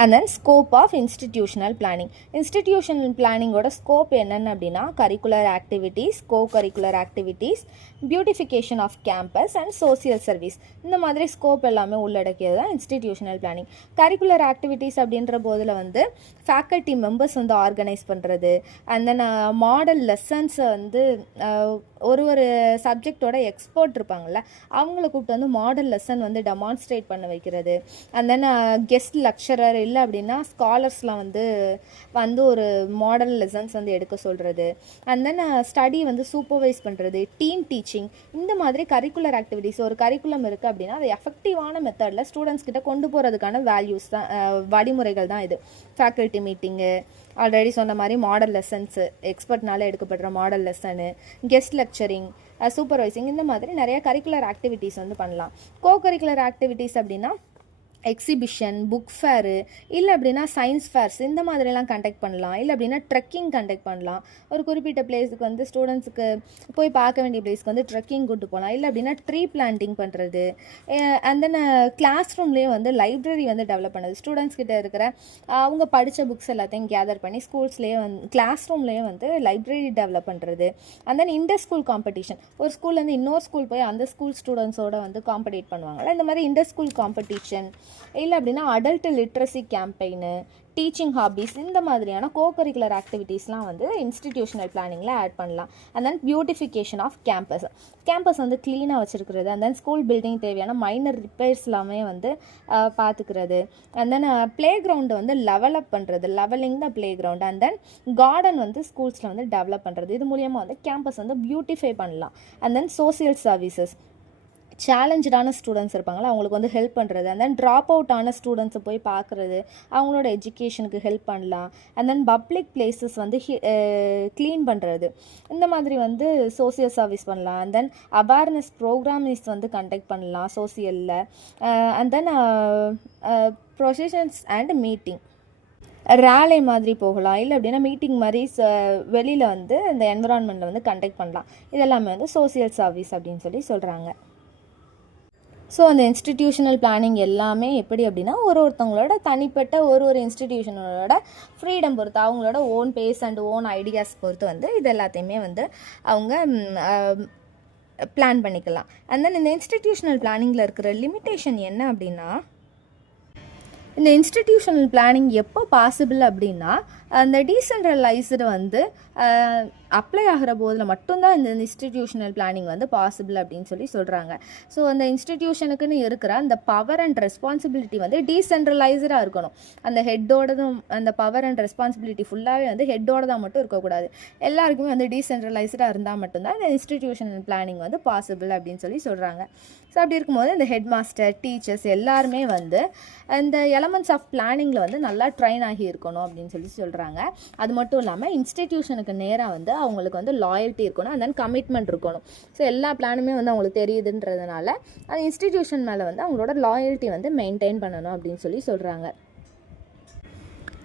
And then scope of institutional planning. Institutional பிளானிங்கோட ஸ்கோப் என்னென்ன அப்படின்னா curricular activities, curricular activities, beautification of campus and social service. இந்த மாதிரி ஸ்கோப் எல்லாமே உள்ளடக்கியது தான் இன்ஸ்டிடியூஷனல் பிளானிங். கரிக்குலர் ஆக்டிவிட்டீஸ் அப்படின்ற போதில் வந்து ஃபேக்கல்ட்டி மெம்பர்ஸ் வந்து ஆர்கனைஸ் பண்ணுறது, அண்ட் தென் மாடல் லெசன்ஸை வந்து ஒரு சப்ஜெக்டோட எக்ஸ்பர்ட் இருப்பாங்கள்ல அவங்கள கூப்பிட்டு வந்து மாடல் லெசன் வந்து டெமான்ஸ்ட்ரேட் பண்ண வைக்கிறது. அண்ட் தென் கெஸ்ட் லெக்சரர் இல்லை அப்படின்னா ஸ்காலர்ஸ்லாம் வந்து ஒரு மாடல் லெசன்ஸ் வந்து எடுக்க சொல்கிறது. அண்ட் தென் ஸ்டடி வந்து சூப்பர்வைஸ் பண்ணுறது, டீம் டீச்சிங். இந்த மாதிரி கரிக்குலர் ஆக்டிவிட்டீஸ் ஒரு கரிக்குலம் இருக்குது அப்படின்னா அது எஃபெக்டிவான மெத்தடில் ஸ்டூடெண்ட்ஸ் கிட்ட கொண்டு போகிறதுக்கான வேல்யூஸ் தான், வழிமுறைகள் தான் இது. ஃபேக்கல்ட்டி மீட்டிங்கு, ஆல்ரெடி சொன்ன மாதிரி மாடல் லெசன்ஸு, எக்ஸ்பர்ட்னால எடுக்கப்படுற model lesson, guest lecturing, supervising, இந்த மாதிரி நிறைய கரிக்குலர் ஆக்டிவிட்டீஸ் வந்து பண்ணலாம். கரிக்குலர் ஆக்டிவிட்டீஸ் அப்படின்னா எக்ஸிபிஷன், புக் ஃபேரு, இல்லை அப்படின்னா சயின்ஸ் ஃபேர்ஸ் இந்த மாதிரிலாம் கண்டக்ட் பண்ணலாம். இல்லை அப்படின்னா ட்ரெக்கிங் கண்டக்ட் பண்ணலாம். ஒரு குறிப்பிட்ட பிளேஸுக்கு வந்து ஸ்டூடெண்ட்ஸுக்கு போய் பார்க்க வேண்டிய பிளேஸ்க்கு வந்து ட்ரெக்கிங் கூட்டு போகலாம். இல்லை அப்படின்னா ட்ரீ பிளான்டிங் பண்ணுறது. அண்ட் தென் கிளாஸ் ரூம்லேயே வந்து லைப்ரரி வந்து டெவலப் பண்ணுறது. ஸ்டூடெண்ட்ஸ் கிட்ட இருக்கிற அவங்க படித்த புக்ஸ் எல்லாத்தையும் கேதர் பண்ணி ஸ்கூல்ஸ்லேயே கிளாஸ் ரூம்லேயே வந்து லைப்ரரி டெவலப் பண்ணுறது. And then inter school competition, ஒரு ஸ்கூல்லேருந்து இன்னொரு ஸ்கூல் போய் அந்த ஸ்கூல் ஸ்டூடெண்ட்ஸோட வந்து காம்படேட் பண்ணுவாங்கள்ல, இந்த மாதிரி இன்டர் ஸ்கூல் காம்படிஷன். இல்லை அப்படின்னா adult literacy campaign, teaching hobbies, இந்த மாதிரியான கரிக்குலர் ஆக்டிவிட்டீஸ்லாம் வந்து இன்ஸ்டிடியூஷனல் பிளானிங்கில் ஆட் பண்ணலாம். And then beautification of campus வந்து க்ளீனாக வச்சுருக்கிறது. அண்ட் தென் ஸ்கூல் பில்டிங் தேவையான மைனர் ரிப்பேர்ஸ் எல்லாமே வந்து பார்த்துக்கிறது. அண்ட் தென் ப்ளே கிரவுண்டை வந்து லெவலப் பண்ணுறது, levelling the playground. And then garden வந்து ஸ்கூல்ஸில் வந்து டெவலப் பண்ணுறது. இது மூலியமாக வந்து கேம்பஸ் வந்து பியூட்டிஃபை பண்ணலாம். அண்ட் தென் சோசியல் சர்வீசஸ், சேலஞ்சடான ஸ்டூடெண்ட்ஸ் இருப்பாங்களா அவங்களுக்கு வந்து ஹெல்ப் பண்ணுறது, அண்ட் தென் ட்ராப் அவுட் ஆன ஸ்டூடெண்ட்ஸை போய் பார்க்குறது, அவங்களோட எஜுகேஷனுக்கு ஹெல்ப் பண்ணலாம். அண்ட் தென் பப்ளிக் பிளேசஸ் வந்து க்ளீன் பண்ணுறது, இந்த மாதிரி வந்து சோசியல் சர்வீஸ் பண்ணலாம். அண்ட் தென் அவேர்னஸ் ப்ரோக்ராம்ஸ் வந்து கண்டக்ட் பண்ணலாம் சோசியலில். And then processions and meeting, rally மாதிரி போகலாம், இல்லை அப்படின்னா மீட்டிங் மாதிரி வெளியில் வந்து இந்த என்விரான்மெண்ட்டில் வந்து கண்டக்ட் பண்ணலாம். இதெல்லாமே வந்து சோசியல் சர்வீஸ் அப்படின்னு சொல்லி சொல்கிறாங்க. ஸோ அந்த இன்ஸ்டிடியூஷனல் பிளானிங் எல்லாமே எப்படி அப்படின்னா ஒருத்தவங்களோட தனிப்பட்ட ஒரு இன்ஸ்டிடியூஷனோட ஃப்ரீடம் பொறுத்து, அவங்களோட own pace and own ideas பொறுத்து வந்து இது எல்லாத்தையுமே வந்து அவங்க பிளான் பண்ணிக்கலாம். அண்ட் தென் இந்த இன்ஸ்டிடியூஷனல் பிளானிங்கில் இருக்கிற லிமிட்டேஷன் என்ன அப்படின்னா, இந்த இன்ஸ்டிடியூஷனல் பிளானிங் எப்போ பாசிபிள் அப்படின்னா அந்த டீசென்ட்ரலைஸ்டு வந்து அப்ளை ஆகிற போதில் மட்டும்தான் இந்த இன்ஸ்டிடியூஷனல் பிளானிங் வந்து பாசிபிள் அப்படின்னு சொல்லி சொல்கிறாங்க. ஸோ அந்த இன்ஸ்டிடியூஷனுக்குன்னு இருக்கிற அந்த பவர் அண்ட் ரெஸ்பான்சிபிலிட்டி வந்து டீசென்ட்ரலைஸ்டாக இருக்கணும். அந்த ஹெட்டோடதும் அந்த பவர் அண்ட் ரெஸ்பான்சிபிலிட்டி ஃபுல்லாகவே வந்து ஹெட்டோட தான் மட்டும் இருக்கக்கூடாது. எல்லாருக்குமே வந்து டீசென்ட்ரலைஸ்டாக இருந்தால் மட்டும்தான் இந்த இன்ஸ்டிடியூஷனல் பிளானிங் வந்து பாசிபிள் அப்படின்னு சொல்லி சொல்கிறாங்க. ஸோ அப்படி இருக்கும்போது இந்த ஹெட் மாஸ்டர், டீச்சர்ஸ் எல்லாருமே வந்து இந்த எலமெண்ட்ஸ் ஆஃப் பிளானிங்கில் வந்து நல்லா ட்ரைன் ஆகி இருக்கணும் அப்படின்னு சொல்லி சொல்கிறாங்க. அது மட்டும் இல்லாமல் இன்ஸ்டிடியூஷனுக்கு நேராக வந்து அவங்களுக்கு வந்து லாயல்ட்டி இருக்கணும், அண்ட் தென் கமிட்மெண்ட் இருக்கணும். ஸோ எல்லா பிளானுமே வந்து அவங்களுக்கு தெரியுதுன்றதுனால அந்த இன்ஸ்டிடியூஷன் மேலே வந்து அவங்களோட லாயல்ட்டி வந்து மெயின்டைன் பண்ணணும் அப்படின்னு சொல்லி சொல்கிறாங்க.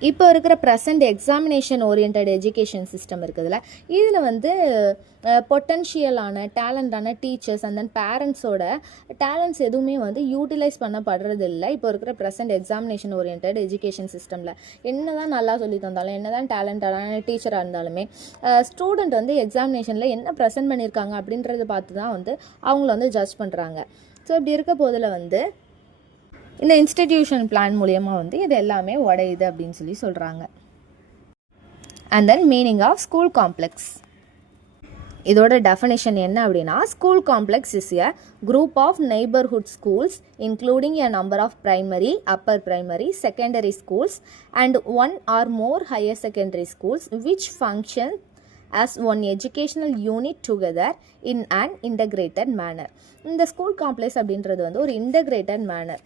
இப்போ இருக்கிற present examination orient education system இருக்குதுல்ல, இதில் வந்து பொட்டன்ஷியலான டேலண்டான டீச்சர்ஸ் அண்ட் தென் பேரண்ட்ஸோட டேலண்ட்ஸ் எதுவுமே வந்து யூட்டிலைஸ் பண்ணப்படுறது இல்லை. இப்போ இருக்கிற ப்ரெசண்ட் எக்ஸாமினேஷன் ஓரியன்ட் எஜுகேஷன் சிஸ்டமில் என்ன தான் நல்லா சொல்லி தந்தாலும், என்ன தான் டேலண்டான டீச்சராக இருந்தாலுமே ஸ்டூடெண்ட் வந்து எக்ஸாமினேஷனில் என்ன ப்ரெசென்ட் பண்ணியிருக்காங்க அப்படின்றத பார்த்து தான் வந்து அவங்கள வந்து ஜட்ஜ் பண்ணுறாங்க. ஸோ இப்படி இருக்க போதில் வந்து இந்த இன்ஸ்டிடியூஷன் பிளான் மூலமா வந்து இது எல்லாமே உடையுது அப்படின்னு சொல்லி சொல்கிறாங்க. And then meaning of school complex, இதோட டெஃபினேஷன் என்ன அப்படின்னா, school complex is a group of neighborhood schools including a number of primary, upper primary, secondary schools and one or more higher secondary schools which function as one educational unit together in an integrated manner. இந்த school complex அப்படின்றது வந்து ஒரு integrated manner,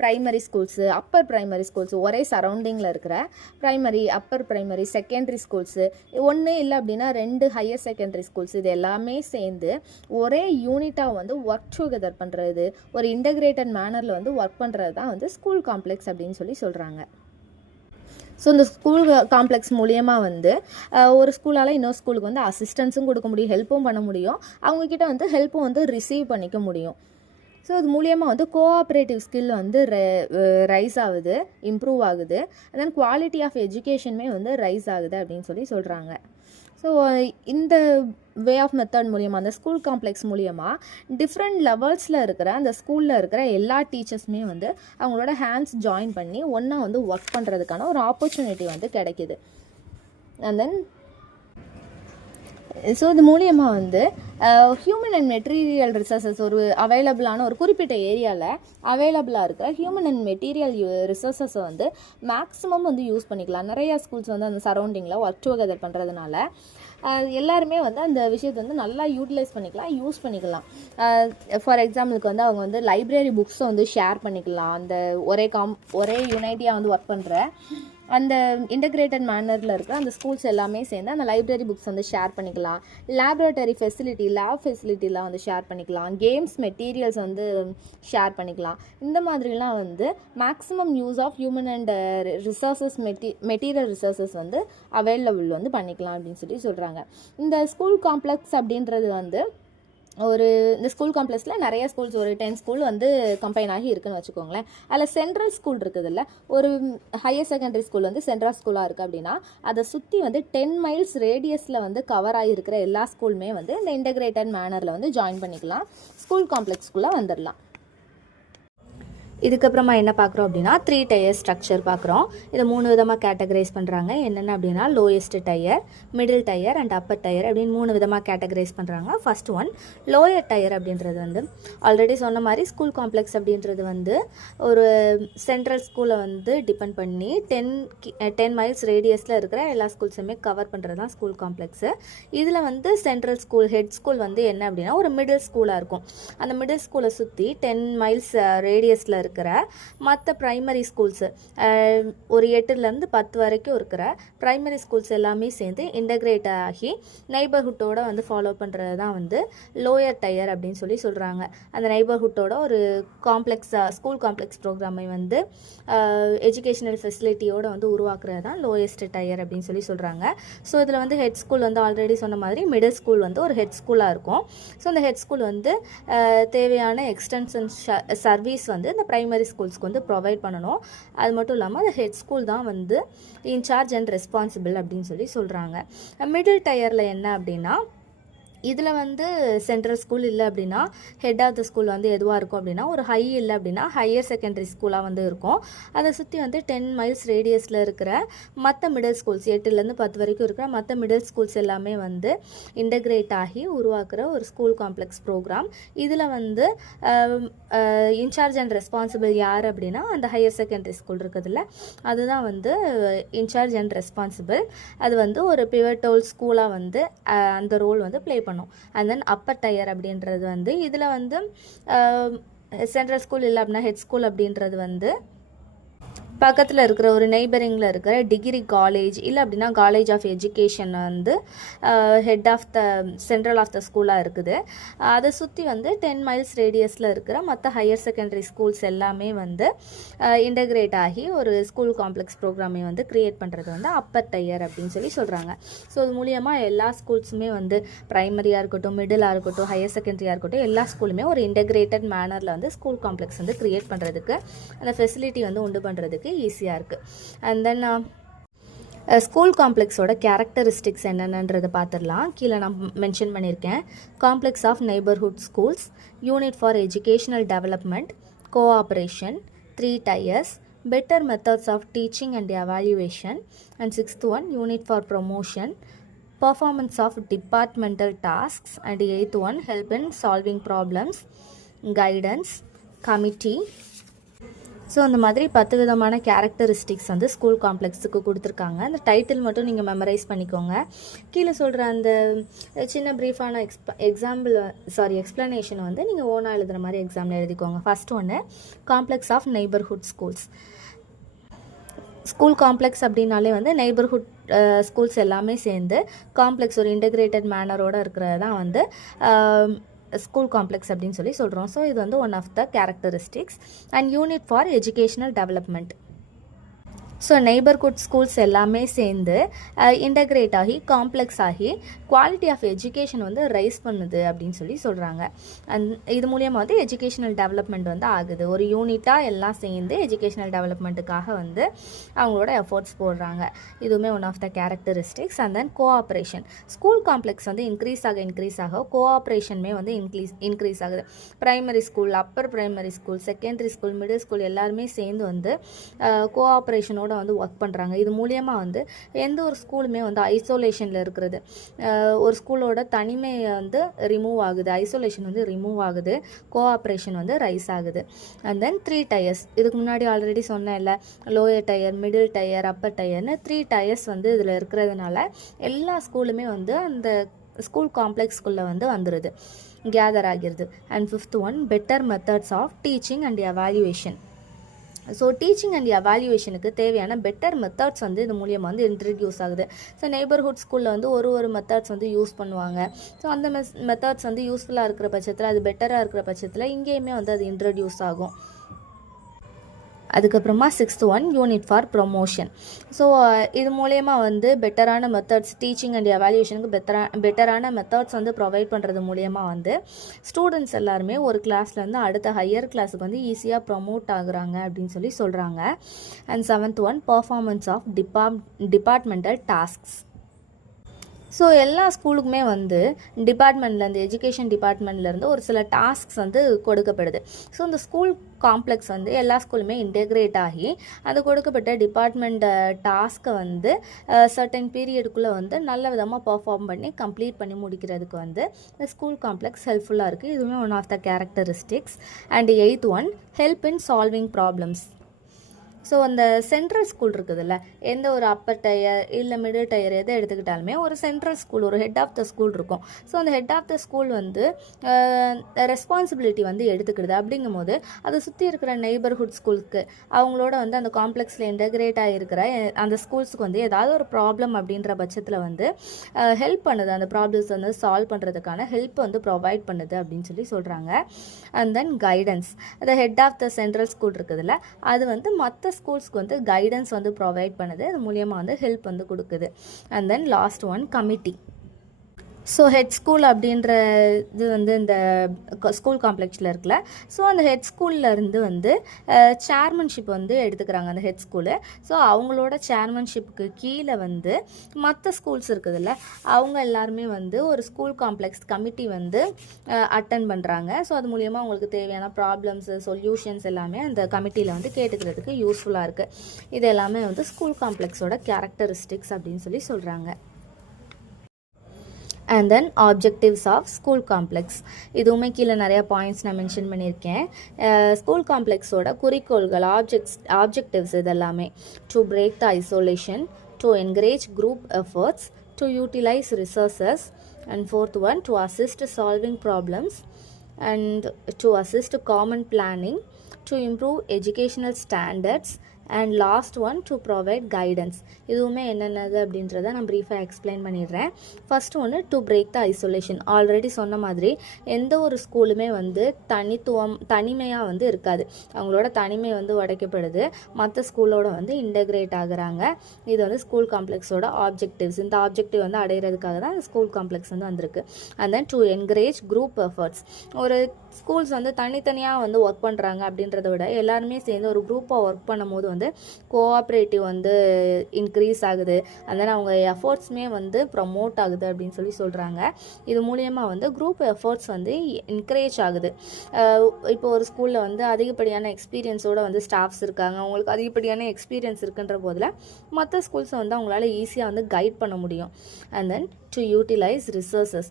primary schools, upper primary schools, ஒரே சரௌண்டிங்கில் இருக்கிற primary, upper primary, secondary schools, ஒன்று இல்லை அப்படின்னா 2 ஹையர் செகண்டரி ஸ்கூல்ஸ், இது எல்லாமே சேர்ந்து ஒரே யூனிட்டாக வந்து ஒர்க் டுகெதர் பண்ணுறது, ஒரு இன்டகிரேட்டட் மேனரில் வந்து ஒர்க் பண்ணுறது தான் வந்து ஸ்கூல் காம்ப்ளெக்ஸ் அப்படின்னு சொல்லி சொல்கிறாங்க. ஸோ இந்த ஸ்கூல் காம்ப்ளெக்ஸ் மூலியமாக வந்து ஒரு ஸ்கூலால் இன்னொரு ஸ்கூலுக்கு வந்து அசிஸ்டன்ஸும் கொடுக்க முடியும், ஹெல்ப்பும் பண்ண முடியும், அவங்கக்கிட்ட வந்து ஹெல்ப்பும் வந்து ரிசீவ் பண்ணிக்க முடியும். ஸோ இது மூலியமாக வந்து கோஆப்ரேட்டிவ் ஸ்கில் வந்து ரைஸ் ஆகுது, இம்ப்ரூவ் ஆகுது, அண்ட் தென் குவாலிட்டி ஆஃப் எஜுகேஷனுமே வந்து ரைஸ் ஆகுது அப்படின்னு சொல்லி சொல்கிறாங்க. ஸோ இந்த வே ஆஃப் மெத்தட் மூலியமாக, அந்த ஸ்கூல் காம்ப்ளெக்ஸ் மூலியமாக டிஃப்ரெண்ட் லெவல்ஸில் இருக்கிற அந்த ஸ்கூலில் இருக்கிற எல்லா டீச்சர்ஸுமே வந்து அவங்களோட ஹேண்ட்ஸ் ஜாயின் பண்ணி ஒன்றா வந்து ஒர்க் பண்ணுறதுக்கான ஒரு ஆப்பர்ச்சுனிட்டி வந்து கிடைக்கிது. அண்ட் தென் ஸோ இது மூலியமாக வந்து ஹியூமன் அண்ட் மெட்டீரியல் ரிசோர்ஸஸ், ஒரு அவைலபிளான ஒரு குறிப்பிட்ட ஏரியாவில் அவைலபிளாக இருக்கிற ஹியூமன் அண்ட் மெட்டீரியல் ரிசோர்ஸஸை வந்து மேக்ஸிமம் வந்து யூஸ் பண்ணிக்கலாம். நிறையா ஸ்கூல்ஸ் வந்து அந்த சரௌண்டிங்கில் ஒர்க் டுகெதர் பண்ணுறதுனால எல்லாருமே வந்து அந்த விஷயத்தை வந்து நல்லா யூட்டிலைஸ் பண்ணிக்கலாம், யூஸ் பண்ணிக்கலாம். ஃபார் எக்ஸாம்பிளுக்கு வந்து அவங்க வந்து லைப்ரரி புக்ஸை வந்து ஷேர் பண்ணிக்கலாம். அந்த ஒரே யுனைட்டியாக வந்து ஒர்க் பண்ணுற அந்த இன்டகிரேட்டட் மேனரில் இருக்கிற அந்த ஸ்கூல்ஸ் எல்லாமே சேர்ந்து அந்த லைப்ரரி புக்ஸ் வந்து ஷேர் பண்ணிக்கலாம். லேப் ஃபெசிலிட்டிலாம் வந்து ஷேர் பண்ணிக்கலாம். கேம்ஸ் மெட்டீரியல்ஸ் வந்து ஷேர் பண்ணிக்கலாம். இந்த மாதிரிலாம் வந்து maximum use of human and resources material resources வந்து அவைலபிள் வந்து பண்ணிக்கலாம் அப்படின்னு சொல்லி சொல்கிறாங்க. இந்த ஸ்கூல் காம்ப்ளெக்ஸ் அப்படின்றது வந்து இந்த ஸ்கூல் காம்ப்ளெக்ஸில் நிறைய ஸ்கூல்ஸ், ஒரு 10 ஸ்கூல் வந்து கம்பைன் ஆகி இருக்குன்னு வச்சுக்கோங்களேன். அதில் சென்ட்ரல் ஸ்கூல் இருக்குதுல்ல, ஒரு ஹையர் செகண்டரி ஸ்கூல் வந்து சென்ட்ரல் ஸ்கூலாக இருக்குது அப்படின்னா அதை சுற்றி வந்து 10 மைல்ஸ் ரேடியஸில் வந்து கவர் ஆகியிருக்கிற எல்லா ஸ்கூலுமே வந்து இந்த இன்டகிரேட்டட் மேனரில் வந்து ஜாயின் பண்ணிக்கலாம், ஸ்கூல் காம்ப்ளெக்ஸ்குள்ளே வந்துடலாம். இதுக்கப்புறமா என்ன பார்க்குறோம் அப்படின்னா 3 டயர் ஸ்ட்ரக்சர் பார்க்குறோம். இதை 3 விதமாக கேட்டகரைஸ் பண்ணுறாங்க. என்னென்ன அப்படின்னா lowest tier, middle tier and upper tier அப்படின்னு 3 விதமாக கேட்டகரைஸ் பண்ணுறாங்க. ஃபர்ஸ்ட் ஒன் லோயர் டயர் அப்படின்றது வந்து ஆல்ரெடி சொன்ன மாதிரி ஸ்கூல் காம்ப்ளெக்ஸ் அப்படின்றது வந்து ஒரு சென்ட்ரல் ஸ்கூலை வந்து டிபெண்ட் பண்ணி 10 மைல்ஸ் ரேடியஸில் இருக்கிற எல்லா ஸ்கூல்ஸுமே கவர் பண்ணுறது தான் ஸ்கூல் காம்ப்ளெக்ஸு. இதில் வந்து சென்ட்ரல் ஸ்கூல் ஹெட் ஸ்கூல் வந்து என்ன அப்படின்னா ஒரு மிடில் ஸ்கூலாக இருக்கும். அந்த மிடில் ஸ்கூலை சுற்றி 10 மைல்ஸ் ரேடியஸில் இருக்கிற மற்ற ப்ரைமரி ஸ்கூல்ஸு ஒரு 8லேருந்து 10 வரைக்கும் இருக்கிற ப்ரைமரி ஸ்கூல்ஸ் எல்லாமே சேர்ந்து இன்டகிரேட் ஆகி நெய்பர்ஹுட்டோட வந்து ஃபாலோ பண்ணுறது தான் வந்து லோயர் டயர் அப்படின்னு சொல்லி சொல்கிறாங்க. அந்த நெய்பர்ஹுட்டோட ஒரு ஸ்கூல் காம்ப்ளெக்ஸ் ப்ரோக்ராமை வந்து எஜுகேஷனல் ஃபெசிலிட்டியோடு வந்து உருவாக்குறது தான் லோயஸ்ட் டயர் அப்படின்னு சொல்லி சொல்கிறாங்க. ஸோ இதில் வந்து ஹெட் ஸ்கூல் வந்து ஆல்ரெடி சொன்ன மாதிரி மிடில் ஸ்கூல் வந்து ஒரு ஹெட் ஸ்கூலாக இருக்கும். ஸோ அந்த ஹெட் ஸ்கூல் வந்து தேவையான எக்ஸ்டென்ஷன் சர்வீஸ் வந்து இந்த ப்ரைமரி ஸ்கூல்ஸ்க்கு வந்து ப்ரொவைட் பண்ணணும். அது மட்டும் இல்லாமல் அந்த ஹெட் ஸ்கூல் தான் வந்து இன்சார்ஜ் அண்ட் ரெஸ்பான்சிபிள் அப்படின்னு சொல்லி சொல்கிறாங்க. மிடில் டயரில் என்ன அப்படின்னா இதில் வந்து சென்ட்ரல் ஸ்கூல் இல்லை அப்படின்னா ஹெட் ஆஃப் த ஸ்கூல் வந்து எதுவாக இருக்கும் அப்படின்னா ஒரு ஹை இல்லை அப்படின்னா ஹையர் செகண்டரி ஸ்கூலாக வந்து இருக்கும். அதை சுற்றி வந்து 10 மைல்ஸ் ரேடியஸில் இருக்கிற மற்ற மிடில் ஸ்கூல்ஸ் 8லேருந்து 10 வரைக்கும் இருக்கிற மற்ற மிடில் ஸ்கூல்ஸ் எல்லாமே வந்து இன்டகிரேட் ஆகி உருவாக்குற ஒரு ஸ்கூல் காம்ப்ளெக்ஸ் ப்ரோக்ராம். இதில் வந்து இன்சார்ஜ் அண்ட் ரெஸ்பான்சிபிள் யார் அப்படின்னா அந்த ஹையர் செகண்டரி ஸ்கூல் இருக்குதுல்ல அதுதான் வந்து இன்சார்ஜ் அண்ட் ரெஸ்பான்சிபிள். அது வந்து ஒரு பிவட்டல் ஸ்கூலாக வந்து அந்த ரோல் வந்து ப்ளே பண்ணும். அண்ட் தென் அப்பர் டயர் அப்படின்றது வந்து இதில் வந்து சென்ட்ரல் ஸ்கூல் இல்லை அப்படின்னா ஹெட் ஸ்கூல் அப்படின்றது வந்து பக்கத்தில் இருக்கிற ஒரு நெய்பரிங்கில் இருக்கிற டிகிரி காலேஜ் இல்லை அப்படின்னா காலேஜ் ஆஃப் எஜுகேஷன் வந்து head of the central of the ஸ்கூலாக இருக்குது. அதை சுற்றி வந்து 10 மைல்ஸ் ரேடியஸில் இருக்கிற மற்ற ஹையர் செகண்டரி ஸ்கூல்ஸ் எல்லாமே வந்து இன்டகிரேட் ஆகி ஒரு ஸ்கூல் காம்ப்ளெக்ஸ் ப்ரோக்ராமை வந்து க்ரியேட் பண்ணுறது வந்து அப்பர் டயர் அப்படின்னு சொல்லி சொல்கிறாங்க. ஸோ இது மூலியமாக எல்லா ஸ்கூல்ஸுமே வந்து ப்ரைமரியாக இருக்கட்டும், மிடிலாக இருக்கட்டும், ஹையர் செகண்டரியாக இருக்கட்டும், எல்லா ஸ்கூலுமே ஒரு இன்டகிரேட்டட் மேனரில் வந்து ஸ்கூல் காம்ப்ளெக்ஸ் வந்து க்ரியேட் பண்ணுறதுக்கு அந்த ஃபெசிலிட்டி வந்து உண்டு பண்ணுறதுக்கு ஈஸியாக இருக்குது. அண்ட் தென் ஸ்கூல் காம்ப்ளெக்ஸோட கேரக்டரிஸ்டிக்ஸ் என்னென்னன்றதை பார்த்துடலாம். கீழே நான் மென்ஷன் பண்ணியிருக்கேன். Complex of neighbourhood schools, unit for educational development, cooperation, 3 tiers, better methods of teaching and evaluation, and 6th one unit for promotion, performance of departmental tasks, and 8th one help in solving problems, guidance, committee. So அந்த மாதிரி 10 விதமான characteristics வந்து school காம்ப்ளெக்ஸுக்கு கொடுத்துருக்காங்க. அந்த title மட்டும் நீங்கள் memorise பண்ணிக்கோங்க. கீழே சொல்கிற அந்த சின்ன ப்ரீஃபான எக்ஸ்ப்ளனேஷன் வந்து நீங்கள் ஓனாக எழுதுகிற மாதிரி எக்ஸாமில் எழுதிக்கோங்க. ஃபர்ஸ்ட் ஒன்று complex of neighbourhood schools. School complex அப்படின்னாலே வந்து நெய்பர்ஹுட் ஸ்கூல்ஸ் எல்லாமே சேர்ந்து காம்ப்ளெக்ஸ் ஒரு இன்டகிரேட்டட் மேனரோடு இருக்கிறது தான் வந்து ஸ்கூல் காம்ப்ளெக்ஸ் அப்படின்னு சொல்லி சொல்கிறோம். ஸோ இது வந்து one of the characteristics. And unit for educational development. So neighbourhood schools எல்லாமே சேர்ந்து இன்டகிரேட் ஆகி காம்ப்ளெக்ஸ் ஆகி குவாலிட்டி ஆஃப் எஜுகேஷன் வந்து ரைஸ் பண்ணுது அப்படின்னு சொல்லி சொல்கிறாங்க. அண்ட் இது மூலியமாக வந்து எஜுகேஷனல் டெவலப்மெண்ட் வந்து ஆகுது. ஒரு யூனிட்டாக எல்லாம் சேர்ந்து எஜுகேஷனல் டெவலப்மெண்ட்டுக்காக வந்து அவங்களோட எஃபோர்ட்ஸ் போடுறாங்க. இதுவுமே one of the characteristics. And then cooperation. School complex வந்து இன்க்ரீஸ் ஆக கோஆப்ரேஷனுமே வந்து இன்க்ரீஸ் ஆகுது. Primary school, upper primary school, secondary school, middle school எல்லாருமே சேர்ந்து வந்து கோஆப்ரேஷனோட வந்து ஒர்க் பண்ணுறாங்க. இது மூலியமாக வந்து எந்த ஒரு ஸ்கூலுமே வந்து ஐசோலேஷனில் இருக்கிறது, ஒரு ஸ்கூலோட தனிமை வந்து ரிமூவ் ஆகுது, ஐசோலேஷன் வந்து ரிமூவ் ஆகுது, கோஆப்ரேஷன் வந்து ரைஸ் ஆகுது. And then 3 tiers. இதுக்கு முன்னாடி ஆல்ரெடி சொன்னேன்ல, lower tier, middle tier, upper டயர்னு 3 டயர்ஸ் வந்து இதில் இருக்கிறதுனால எல்லா ஸ்கூலுமே வந்து அந்த ஸ்கூல் காம்ப்ளெக்ஸ்குள்ளே வந்து வந்துடுது, கேதர் ஆகிடுது. And 5th one better methods of teaching and evaluation. So teaching and எவாலுவேஷனுக்கு தேவையான பெட்டர் மெத்தட்ஸ் வந்து இது மூலியமாக வந்து இன்ட்ரடியூஸ் ஆகுது. ஸோ நெய்பர்ஹுட் ஸ்கூலில் வந்து ஒரு மெத்தட்ஸ் வந்து யூஸ் பண்ணுவாங்க. ஸோ அந்த மெத்தட்ஸ் வந்து யூஸ்ஃபுல்லாக இருக்கிற பட்சத்தில், அது பெட்டராக இருக்கிற பட்சத்தில் இங்கேயுமே வந்து அது இன்ட்ரடியூஸ் ஆகும். அதுக்கப்புறமா 6th one unit for promotion. So இது மூலயமா வந்து பெட்டரான மெத்தட்ஸ், டீச்சிங் அண்ட் எவாலுவேஷனுக்கு பெட்டரான மெத்தட்ஸ் வந்து ப்ரொவைட் பண்ணுறது மூலயமா வந்து ஸ்டூடெண்ட்ஸ் எல்லாருமே ஒரு கிளாஸ்லேருந்து அடுத்த ஹையர் கிளாஸுக்கு வந்து ஈஸியாக ப்ரொமோட் ஆகுறாங்க அப்படின்னு சொல்லி சொல்கிறாங்க. And 7th one performance of departmental tasks. So எல்லா ஸ்கூலுக்குமே வந்து டிபார்ட்மெண்ட்லேருந்து எஜுகேஷன் டிபார்ட்மெண்ட்லேருந்து ஒரு சில டாஸ்க்ஸ் வந்து கொடுக்கப்படுது. ஸோ இந்த ஸ்கூல் காம்ப்ளெக்ஸ் வந்து எல்லா ஸ்கூலுமே இன்டெகிரேட் ஆகி அது கொடுக்கப்பட்ட டிபார்ட்மெண்ட் டாஸ்க்கை வந்து சர்டன் பீரியடுக்குள்ளே வந்து நல்ல விதமாக பர்ஃபார்ம் பண்ணி கம்ப்ளீட் பண்ணி முடிக்கிறதுக்கு வந்து இந்த ஸ்கூல் காம்ப்ளெக்ஸ் ஹெல்ப்ஃபுல்லாக இருக்குது. இதுவுமே one of the characteristics. And 8th one, help in solving problems. So அந்த சென்ட்ரல் ஸ்கூல் இருக்குதுல்ல, எந்த ஒரு அப்பர் டயர் இல்லை மிடில் டயர் எதை எடுத்துக்கிட்டாலுமே ஒரு சென்ட்ரல் ஸ்கூல், ஒரு ஹெட் ஆஃப் த ஸ்கூல் இருக்கும். ஸோ அந்த ஹெட் ஆஃப் த ஸ்கூல் வந்து ரெஸ்பான்சிபிலிட்டி வந்து எடுத்துக்கிடுது. அப்படிங்கும்போது அதை சுற்றி இருக்கிற நெய்பர்ஹுட் ஸ்கூலுக்கு அவங்களோட வந்து அந்த காம்ப்ளெக்ஸில் இன்டெகிரேட் ஆகிருக்கிற அந்த ஸ்கூல்ஸுக்கு வந்து ஏதாவது ஒரு ப்ராப்ளம் அப்படின்ற பட்சத்தில் வந்து ஹெல்ப் பண்ணுது. அந்த ப்ராப்ளம்ஸ் வந்து சால்வ் பண்ணுறதுக்கான ஹெல்ப் வந்து ப்ரொவைட் பண்ணுது அப்படின்னு சொல்கிறாங்க. And then guidance. அந்த head of the central school இருக்குதுல்ல, அது வந்து மற்ற ஸ்கூல்ஸ்க்கு வந்து கைடன்ஸ் வந்து ப்ரொவைட் பண்ணுது. அது மூலியமாக வந்து ஹெல்ப் வந்து கொடுக்குது. And then last one, committee. So head school அப்படின்ற இது வந்து இந்த ஸ்கூல் காம்ப்ளெக்ஸில் இருக்குல்ல, ஸோ அந்த ஹெட் ஸ்கூல்லேருந்து வந்து சேர்மன்ஷிப் வந்து எடுத்துக்கிறாங்க அந்த ஹெட் ஸ்கூலு. ஸோ அவங்களோட சேர்மன்ஷிப்புக்கு கீழே வந்து மற்ற ஸ்கூல்ஸ் இருக்குதுல்ல, அவங்க எல்லாருமே வந்து ஒரு ஸ்கூல் காம்ப்ளெக்ஸ் கமிட்டி வந்து அட்டன் பண்ணுறாங்க. ஸோ அது மூலிமா அவங்களுக்கு தேவையான ப்ராப்ளம்ஸு, சொல்யூஷன்ஸ் எல்லாமே அந்த கமிட்டியில் வந்து கேட்டுக்கிறதுக்கு யூஸ்ஃபுல்லாக இருக்குது. இது எல்லாமே வந்து ஸ்கூல் காம்ப்ளெக்ஸோட கேரக்டரிஸ்டிக்ஸ் அப்படின்னு சொல்கிறாங்க. And then objectives of school complex. இதுவுமே கீழே நிறையா பாயிண்ட்ஸ் நான் மென்ஷன் பண்ணியிருக்கேன். ஸ்கூல் காம்ப்ளெக்ஸோட குறிக்கோள்கள், ஆப்ஜெக்டிவ்ஸ் இதெல்லாமே: to break the isolation, to encourage group efforts, to utilise resources, and 4th one, to assist solving problems, and to assist common planning, to improve educational standards, and last one, to provide guidance. இதுவுமே என்னென்னது அப்படின்றத நான் ப்ரீஃபாக explain பண்ணிடுறேன். First ஒன்று, to break the isolation. Already சொன்ன மாதிரி எந்த ஒரு ஸ்கூலுமே வந்து தனிமையாக வந்து இருக்காது. அவங்களோட தனிமை வந்து உடைக்கப்படுது, மற்ற ஸ்கூலோட வந்து இன்டெகிரேட் ஆகுறாங்க. இது வந்து ஸ்கூல் காம்ப்ளெக்ஸோட ஆப்ஜெக்டிவ்ஸ். இந்த ஆப்ஜெக்டிவ் வந்து அடையிறதுக்காக தான் ஸ்கூல் காம்ப்ளெக்ஸ் வந்து வந்திருக்கு. And then to encourage group efforts. ஒரு ஸ்கூல்ஸ் வந்து தனித்தனியாக வந்து ஒர்க் பண்ணுறாங்க அப்படின்றத விட எல்லாருமே சேர்ந்து ஒரு குரூப்பாக ஒர்க் பண்ணும்போது வந்து கோஆப்ரேட்டிவ் வந்து இன்க்ரீஸ் ஆகுது. அண்ட் தென் அவங்க எஃபர்ட்ஸுமே வந்து ப்ரமோட் ஆகுது அப்படின்னு சொல்கிறாங்க. இது மூலியமாக வந்து குரூப் எஃபர்ட்ஸ் வந்து என்கரேஜ் ஆகுது. இப்போ ஒரு ஸ்கூலில் வந்து அதிகப்படியான எக்ஸ்பீரியன்ஸோடு வந்து ஸ்டாஃப்ஸ் இருக்காங்க, அவங்களுக்கு அதிகப்படியான எக்ஸ்பீரியன்ஸ் இருக்குன்ற போதில் மற்ற ஸ்கூல்ஸை வந்து அவங்களால ஈஸியாக வந்து கைட் பண்ண முடியும். And then to utilise resources.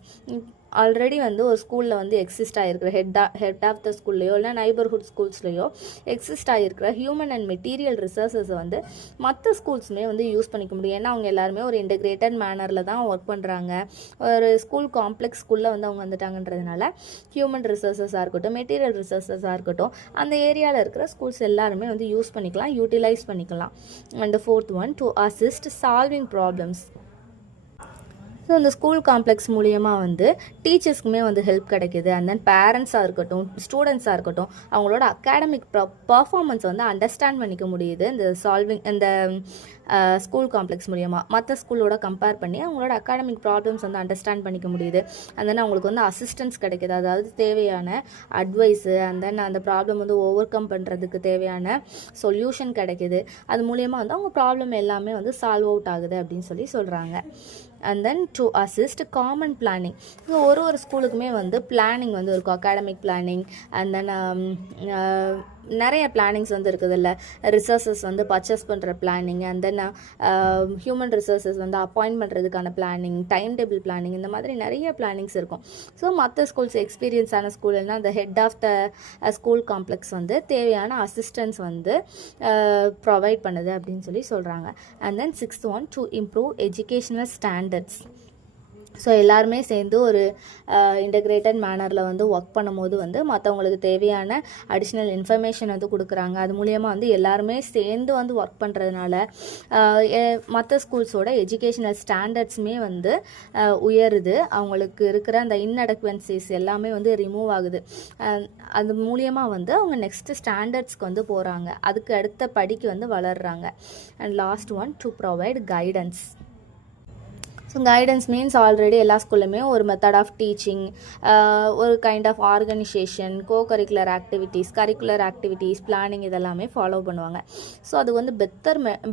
Already வந்து ஒரு ஸ்கூலில் வந்து எக்ஸிஸ்ட் ஆகிருக்கிற ஹெட் ஆஃப் த ஸ்கூல்லையோ இல்லை நைபர்ஹுட் ஸ்கூல்ஸ்லையோ எக்ஸிஸ்ட் ஆகிருக்கிற ஹியூமன் அண்ட் மெட்டீரியல் ரிசோர்ஸஸை வந்து மற்ற ஸ்கூல்ஸுமே வந்து யூஸ் பண்ணிக்க முடியும். ஏன்னா அவங்க எல்லாருமே ஒரு இன்டெகிரேட்டட் மேனரில் தான் ஒர்க் பண்ணுறாங்க. ஒரு ஸ்கூல் காம்ப்ளெக்ஸ் ஸ்கூலில் வந்து அவங்க வந்துட்டாங்கன்றதுனால ஹியூமன் ரிசோர்ஸஸாக இருக்கட்டும், மெட்டீரியல் ரிசோர்ஸஸாக இருக்கட்டும், அந்த ஏரியாவில் இருக்கிற ஸ்கூல்ஸ் எல்லாருமே வந்து யூஸ் பண்ணிக்கலாம், யூட்டிலைஸ் பண்ணிக்கலாம். And 4th one, to assist solving problems. So இந்த ஸ்கூல் காம்ப்ளெக்ஸ் மூலியமாக வந்து டீச்சர்ஸ்க்குமே வந்து ஹெல்ப் கிடைக்கிது. அண்ட் தென் பேரண்ட்ஸாக இருக்கட்டும், ஸ்டூடெண்ட்ஸாக இருக்கட்டும், அவங்களோட அகாடமிக் பர்ஃபார்மன்ஸ் வந்து அண்டர்ஸ்டாண்ட் பண்ணிக்க முடியுது இந்த ஸ்கூல் காம்ப்ளெக்ஸ் மூலியமாக. மற்ற ஸ்கூலோட கம்பேர் பண்ணி அவங்களோட அகாடமிக் ப்ராப்ளம்ஸ் வந்து அண்டர்ஸ்டாண்ட் பண்ணிக்க முடியுது. அண்ட் தென் அவங்களுக்கு வந்து அசிஸ்டன்ஸ் கிடைக்கிது, அதாவது தேவையான அட்வைஸு, அண்ட் தென் அந்த ப்ராப்ளம் வந்து ஓவர் கம் பண்ணுறதுக்கு தேவையான சொல்யூஷன் கிடைக்கிது. அது மூலியமாக வந்து அவங்க ப்ராப்ளம் எல்லாமே வந்து சால்வ் அவுட் ஆகுது அப்படின்னு சொல்கிறாங்க. And then to assist common planning. So ஒரு ஸ்கூலுக்குமே வந்து பிளானிங் வந்து இருக்கும், அகாடமிக் பிளானிங். அண்ட் தென் நிறைய பிளானிங்ஸ் வந்து இருக்குது இல்லை, ரிசோர்ஸஸ் வந்து பர்ச்சேஸ் பண்ணுற planning, and then human resources வந்து அப்பாயிண்ட் பண்ணுறதுக்கான பிளானிங், டைம் டேபிள் பிளானிங், இந்த மாதிரி நிறைய பிளானிங்ஸ் இருக்கும். ஸோ மற்ற ஸ்கூல்ஸ் எக்ஸ்பீரியன்ஸான ஸ்கூல்னா அந்த head of the school complex வந்து தேவையான அசிஸ்டன்ஸ் வந்து ப்ரொவைட் பண்ணுது அப்படின்னு சொல்கிறாங்க. And then 6th one, to improve educational standards. So எல்லாருமே சேர்ந்து ஒரு இன்டெகிரேட்டட் மேனரில் வந்து ஒர்க் பண்ணும்போது வந்து மற்றவங்களுக்கு தேவையான அடிஷ்னல் இன்ஃபர்மேஷன் வந்து கொடுக்குறாங்க. அது மூலியமாக வந்து எல்லாருமே சேர்ந்து வந்து ஒர்க் பண்ணுறதுனால மற்ற ஸ்கூல்ஸோட எஜுகேஷனல் ஸ்டாண்டர்ட்ஸுமே வந்து உயருது. அவங்களுக்கு இருக்கிற அந்த இன்அடக்வன்சிஸ் எல்லாமே வந்து ரிமூவ் ஆகுது. அது மூலியமாக வந்து அவங்க நெக்ஸ்ட்டு ஸ்டாண்டர்ட்ஸ்க்கு வந்து போகிறாங்க, அதுக்கு அடுத்த படிக்கு வந்து வளர்கிறாங்க. And last one, to provide guidance. So guidance means already எல்லா ஸ்கூல்லையுமே ஒரு மெத்தட் ஆஃப் டீச்சிங், ஒரு kind of organisation, curricular activities, planning இதெல்லாமே ஃபாலோ பண்ணுவாங்க. ஸோ அது வந்து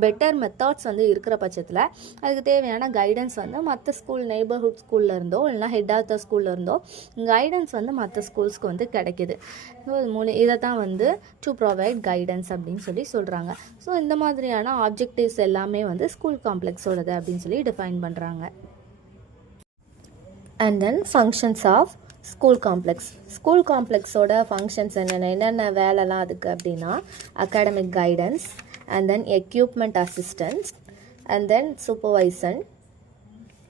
பெட்டர் மெத்தட்ஸ் வந்து இருக்கிற பட்சத்தில் அதுக்கு தேவையான கைடன்ஸ் வந்து மற்ற ஸ்கூல் நெய்பர்ஹுட் ஸ்கூலில் இருந்தோ இல்லைனா ஹெட் ஆஃப் த ஸ்கூலில் இருந்தோ கைடன்ஸ் வந்து மற்ற ஸ்கூல்ஸ்க்கு வந்து கிடைக்கிது. ஸோ இதை தான் வந்து டு ப்ரொவைட் கைடன்ஸ் அப்படின்னு சொல்லி சொல்கிறாங்க. ஸோ இந்த மாதிரியான ஆப்ஜெக்டிவ்ஸ் எல்லாமே வந்து ஸ்கூல் காம்ப்ளெக்ஸோடது அப்படின்னு சொல்லி டிஃபைன் பண்ணுறாங்க. And then functions of school complex. School காம்ப்ளெக்ஸோட ஃபங்க்ஷன்ஸ் என்னென்ன வேலைலாம் அதுக்கு அப்படின்னா academic guidance, and then equipment assistance, and then supervision,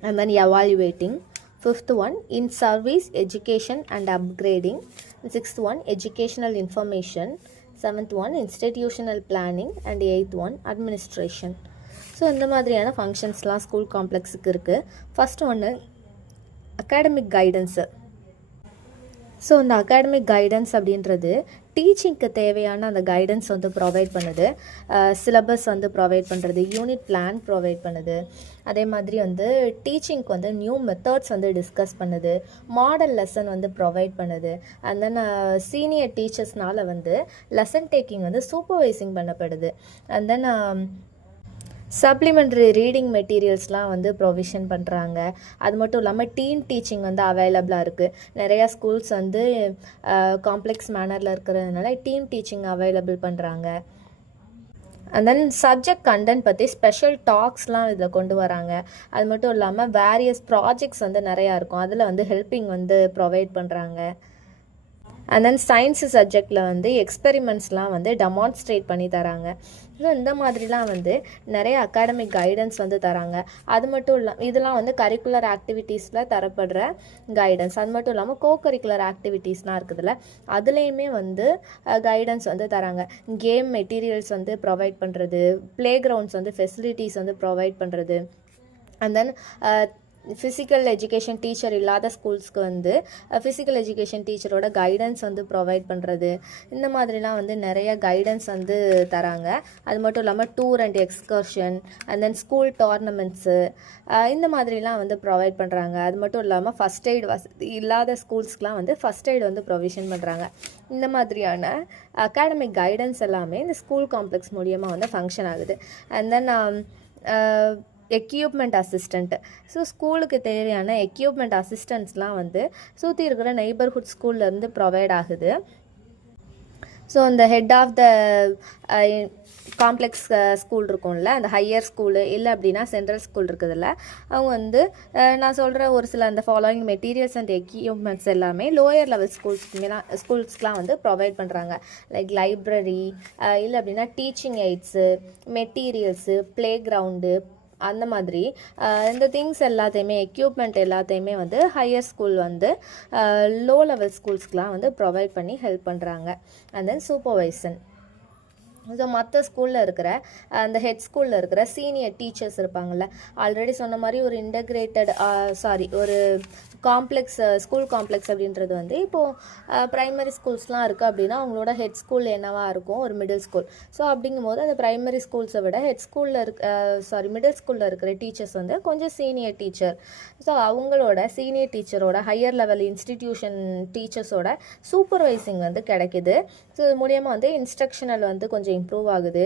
and then evaluating. Fifth one, in service education and upgrading. Sixth one, educational information. Seventh one, institutional planning. And eighth one, administration. So இந்த மாதிரியான ஃபங்க்ஷன்ஸ்லாம் school காம்ப்ளெக்ஸுக்கு இருக்குது. First ஒன்று academic guidance. So இந்த academic guidance அப்படின்றது டீச்சிங்க்கு தேவையான அந்த guidance வந்து provide பண்ணுது. சிலபஸ் வந்து ப்ரொவைட் பண்ணுறது, யூனிட் பிளான் ப்ரொவைட் பண்ணுது. அதே மாதிரி வந்து டீச்சிங்க்கு வந்து நியூ மெத்தட்ஸ் வந்து டிஸ்கஸ் பண்ணுது, மாடல் லெசன் வந்து ப்ரொவைட் பண்ணுது. அண்ட் தென் சீனியர் டீச்சர்ஸ்னால் வந்து லெசன் டேக்கிங் வந்து சூப்பர்வைசிங் பண்ணப்படுது. அண்ட் தென் சப்ளிமெண்ட்ரி ரீடிங் மெட்டீரியல்ஸ்லாம் வந்து ப்ரொவிஷன் பண்ணுறாங்க. அது மட்டும் இல்லாமல் டீம் டீச்சிங் வந்து அவைலபிளாக இருக்குது. நிறையா ஸ்கூல்ஸ் வந்து காம்ப்ளெக்ஸ் மேனரில் இருக்கிறதுனால டீம் டீச்சிங் அவைலபிள் பண்ணுறாங்க. அண்ட் தென் சப்ஜெக்ட் கண்டென்ட் பற்றி ஸ்பெஷல் டாக்ஸ்லாம் இதில் கொண்டு வராங்க. அது மட்டும் இல்லாமல் வேரியஸ் ப்ராஜெக்ட்ஸ் வந்து நிறையா இருக்கும், அதில் வந்து ஹெல்ப்பிங் வந்து ப்ரொவைட் பண்ணுறாங்க. அண்ட் தென் சயின்ஸு சப்ஜெக்டில் வந்து எக்ஸ்பெரிமெண்ட்ஸ்லாம் வந்து டெமான்ஸ்ட்ரேட் பண்ணி தராங்க. ஸோ இந்த மாதிரிலாம் வந்து நிறைய அகாடமிக் கைடன்ஸ் வந்து தராங்க. அது மட்டும் இல்லாமல் இதெல்லாம் வந்து கரிக்குலர் ஆக்டிவிட்டீஸில் தரப்படுற கைடன்ஸ். அது மட்டும் இல்லாமல் கரிக்குலர் ஆக்டிவிட்டீஸ்லாம் இருக்குதுல்ல, அதுலேயுமே வந்து கைடன்ஸ் வந்து தராங்க. கேம் மெட்டீரியல்ஸ் வந்து ப்ரொவைட் பண்ணுறது, ப்ளே கிரவுண்ட்ஸ் வந்து ஃபெசிலிட்டிஸ் வந்து ப்ரொவைட் பண்ணுறது. And then physical education teacher இல்லாத ஸ்கூல்ஸ்க்கு வந்து ஃபிசிக்கல் எஜுகேஷன் டீச்சரோட கைடன்ஸ் வந்து ப்ரொவைட் பண்ணுறது. இந்த மாதிரிலாம் வந்து நிறைய கைடன்ஸ் வந்து தராங்க. அது மட்டும் இல்லாமல் tour and excursion, and then school tournaments இந்த மாதிரிலாம் வந்து ப்ரொவைட் பண்ணுறாங்க. அது மட்டும் இல்லாமல் ஃபஸ்ட் எய்ட் வசதி இல்லாத ஸ்கூல்ஸ்க்கெலாம் வந்து ஃபஸ்ட் எய்ட் வந்து ப்ரொவிஷன் பண்ணுறாங்க. இந்த மாதிரியான அகாடமிக் கைடன்ஸ் எல்லாமே இந்த ஸ்கூல் காம்ப்ளெக்ஸ் மூலியமாக வந்து ஃபங்க்ஷன் ஆகுது. And then equipment assistant. So ஸ்கூலுக்கு தேவையான எக்யூப்மெண்ட் அசிஸ்டன்ட்ஸ்லாம் வந்து சுற்றி இருக்கிற நெய்பர்ஹுட் ஸ்கூல்லேருந்து ப்ரொவைட் ஆகுது. ஸோ இந்த head of the complex school இருக்கும்ல, அந்த ஹையர் ஸ்கூலு இல்லை அப்படின்னா சென்ட்ரல் ஸ்கூல் இருக்குதுல்ல, அவங்க வந்து நான் சொல்கிற ஒரு சில அந்த ஃபாலோயிங் மெட்டீரியல்ஸ் அண்ட் எக்யூப்மெண்ட்ஸ் எல்லாமே லோயர் லெவல் ஸ்கூல்ஸ்க்கெலாம் வந்து ப்ரொவைட் பண்ணுறாங்க. லைக் லைப்ரரி, இல்லை அப்படின்னா teaching aids, materials, play ground, அந்த மாதிரி இந்த திங்ஸ் எல்லாத்தையுமே எக்யூப்மெண்ட் எல்லாத்தையுமே வந்து ஹையர் ஸ்கூல் வந்து லோ லெவல் ஸ்கூல்ஸ்க்கெலாம் வந்து ப்ரொவைட் பண்ணி ஹெல்ப் பண்ணுறாங்க. And then supervision. ஸோ மற்ற ஸ்கூலில் இருக்கிற அந்த ஹெட் ஸ்கூலில் இருக்கிற சீனியர் டீச்சர்ஸ் இருப்பாங்கள்ல, ஆல்ரெடி சொன்ன மாதிரி ஒரு இன்டகிரேட்டட் ஒரு காம்ப்ளெக்ஸ் ஸ்கூல் காம்ப்ளெக்ஸ் அப்படின்றது வந்து இப்போது ப்ரைமரி ஸ்கூல்ஸ்லாம் இருக்குது அப்படின்னா அவங்களோட ஹெட் ஸ்கூல் என்னவா இருக்கும், ஒரு மிடில் ஸ்கூல். ஸோ அப்படிங்கும்போது அந்த ப்ரைமரி ஸ்கூல்ஸை விட ஹெட் ஸ்கூலில் மிடில் ஸ்கூலில் இருக்கிற டீச்சர்ஸ் வந்து கொஞ்சம் சீனியர் டீச்சர். ஸோ அவங்களோட சீனியர் டீச்சரோட ஹையர் லெவல் இன்ஸ்டிடியூஷன் டீச்சர்ஸோட சூப்பர்வைசிங் வந்து கிடைக்கிது. ஸோ இது மூலியமாக வந்து இன்ஸ்ட்ரக்ஷனல் வந்து கொஞ்சம் இம்ப்ரூவ் ஆகுது,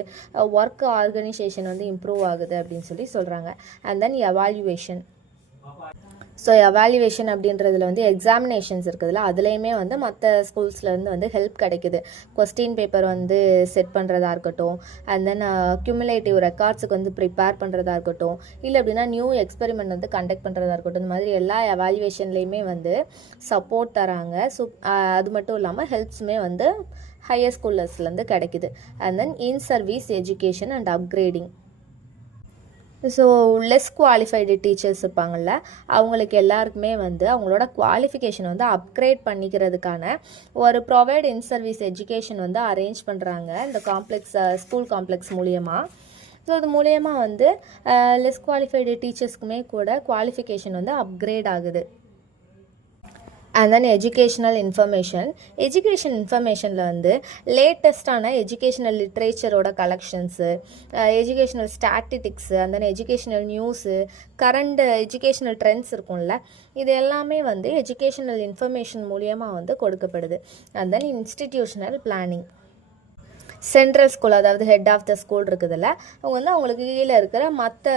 ஒர்க் ஆர்கனைசேஷன் வந்து இம்ப்ரூவ் ஆகுது அப்படின்னு சொல்லி சொல்கிறாங்க. And then evaluation. So evaluation அப்படின்றதுல வந்து எக்ஸாமினேஷன்ஸ் இருக்குதுல்ல, அதுலேயுமே வந்து மற்ற ஸ்கூல்ஸ்லேருந்து வந்து ஹெல்ப் கிடைக்கிது. கொஸ்டின் பேப்பர் வந்து செட் பண்ணுறதா இருக்கட்டும், அண்ட் தென் க்யூமுலேட்டிவ் ரெக்கார்ட்ஸுக்கு வந்து ப்ரிப்பேர் பண்ணுறதா இருக்கட்டும், இல்லை அப்படின்னா நியூ எக்ஸ்பெரிமெண்ட் வந்து கண்டக்ட் பண்ணுறதா இருக்கட்டும், இந்த மாதிரி எல்லா எவாலுவேஷன்லேயுமே வந்து சப்போர்ட் தராங்க. ஸோ அது மட்டும் இல்லாமல் ஹெல்ப்ஸுமே வந்து ஹையர் ஸ்கூலர்ஸ்லேருந்து கிடைக்கிது. And then in service education and upgrading. So less qualified teachers இருப்பாங்கள்ல, அவங்களுக்கு எல்லாருக்குமே வந்து அவங்களோட குவாலிஃபிகேஷன் வந்து அப்கிரேட் பண்ணிக்கிறதுக்கான ஒரு ப்ரொவைட் இன் சர்வீஸ் எஜுகேஷன் வந்து அரேஞ்ச் பண்ணுறாங்க இந்த ஸ்கூல் காம்ப்ளெக்ஸ் மூலியமாக. ஸோ அது மூலயமா வந்து லெஸ் குவாலிஃபைடு டீச்சர்ஸ்க்குமே கூட குவாலிஃபிகேஷன் வந்து அப்கிரேட் ஆகுது. அண்ட் தென் எஜுகேஷ்னல் இன்ஃபர்மேஷனில் வந்து லேட்டஸ்டான எஜுகேஷ்னல் லிட்ரேச்சரோட collections, educational statistics, and then educational news, current educational trends இருக்கும்ல, இது எல்லாமே வந்து எஜுகேஷ்னல் இன்ஃபர்மேஷன் மூலியமாக வந்து கொடுக்கப்படுது. And then institutional planning, central school அதாவது ஹெட் ஆஃப் த ஸ்கூல் இருக்குதுல்ல, அவங்க வந்து அவங்களுக்கு கீழே இருக்கிற மற்ற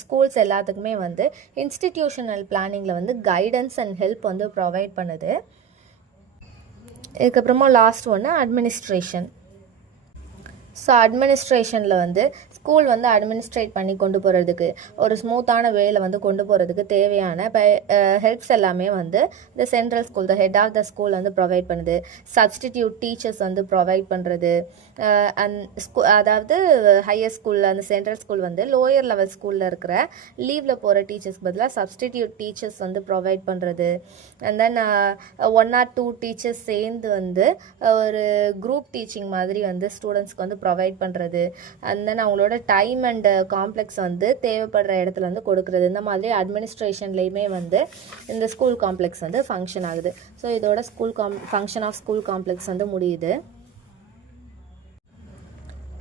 ஸ்கூல்ஸ் எல்லாத்துக்குமே வந்து இன்ஸ்டிடியூஷனல் பிளானிங்கில் வந்து கைடன்ஸ் அண்ட் ஹெல்ப் வந்து ப்ரொவைட் பண்ணுது. இதுக்கப்புறமா லாஸ்ட் ஒன்று அட்மினிஸ்ட்ரேஷன். ஸோ அட்மினிஸ்ட்ரேஷனில் வந்து ஸ்கூல் வந்து அட்மினிஸ்ட்ரேட் பண்ணி கொண்டு போகிறதுக்கு, ஒரு ஸ்மூத்தான வேலை வந்து கொண்டு போகிறதுக்கு தேவையான ஹெல்ப்ஸ் எல்லாமே வந்து இந்த central school, the head of the school வந்து ப்ரொவைட் பண்ணுது. சப்ஸ்டிடியூட் டீச்சர்ஸ் வந்து ப்ரொவைட் பண்ணுறது. அதாவது ஹையர் ஸ்கூலில் அந்த சென்ட்ரல் ஸ்கூல் வந்து லோயர் லெவல் ஸ்கூலில் இருக்கிற லீவில் போகிற டீச்சர்ஸ்க்கு பதிலாக சப்ஸ்டிடியூட் டீச்சர்ஸ் வந்து ப்ரொவைட் பண்ணுறது. அண்ட் தென் 1 or 2 டீச்சர்ஸ் சேர்ந்து வந்து ஒரு குரூப் டீச்சிங் மாதிரி வந்து ஸ்டூடெண்ட்ஸ்க்கு வந்து ப்ரொவைட் பண்ணுறது. அண்ட் தென் அவங்களோட டைம் அண்ட் காம்ப்ளெக்ஸ் வந்து தேவைப்படுற இடத்துல வந்து கொடுக்குறது. இந்த மாதிரி அட்மினிஸ்ட்ரேஷன்லேயுமே வந்து இந்த ஸ்கூல் காம்ப்ளெக்ஸ் வந்து ஃபங்க்ஷன் ஆகுது. ஸோ இதோட ஃபங்க்ஷன் ஆஃப் ஸ்கூல் காம்ப்ளெக்ஸ் வந்து முடியுது.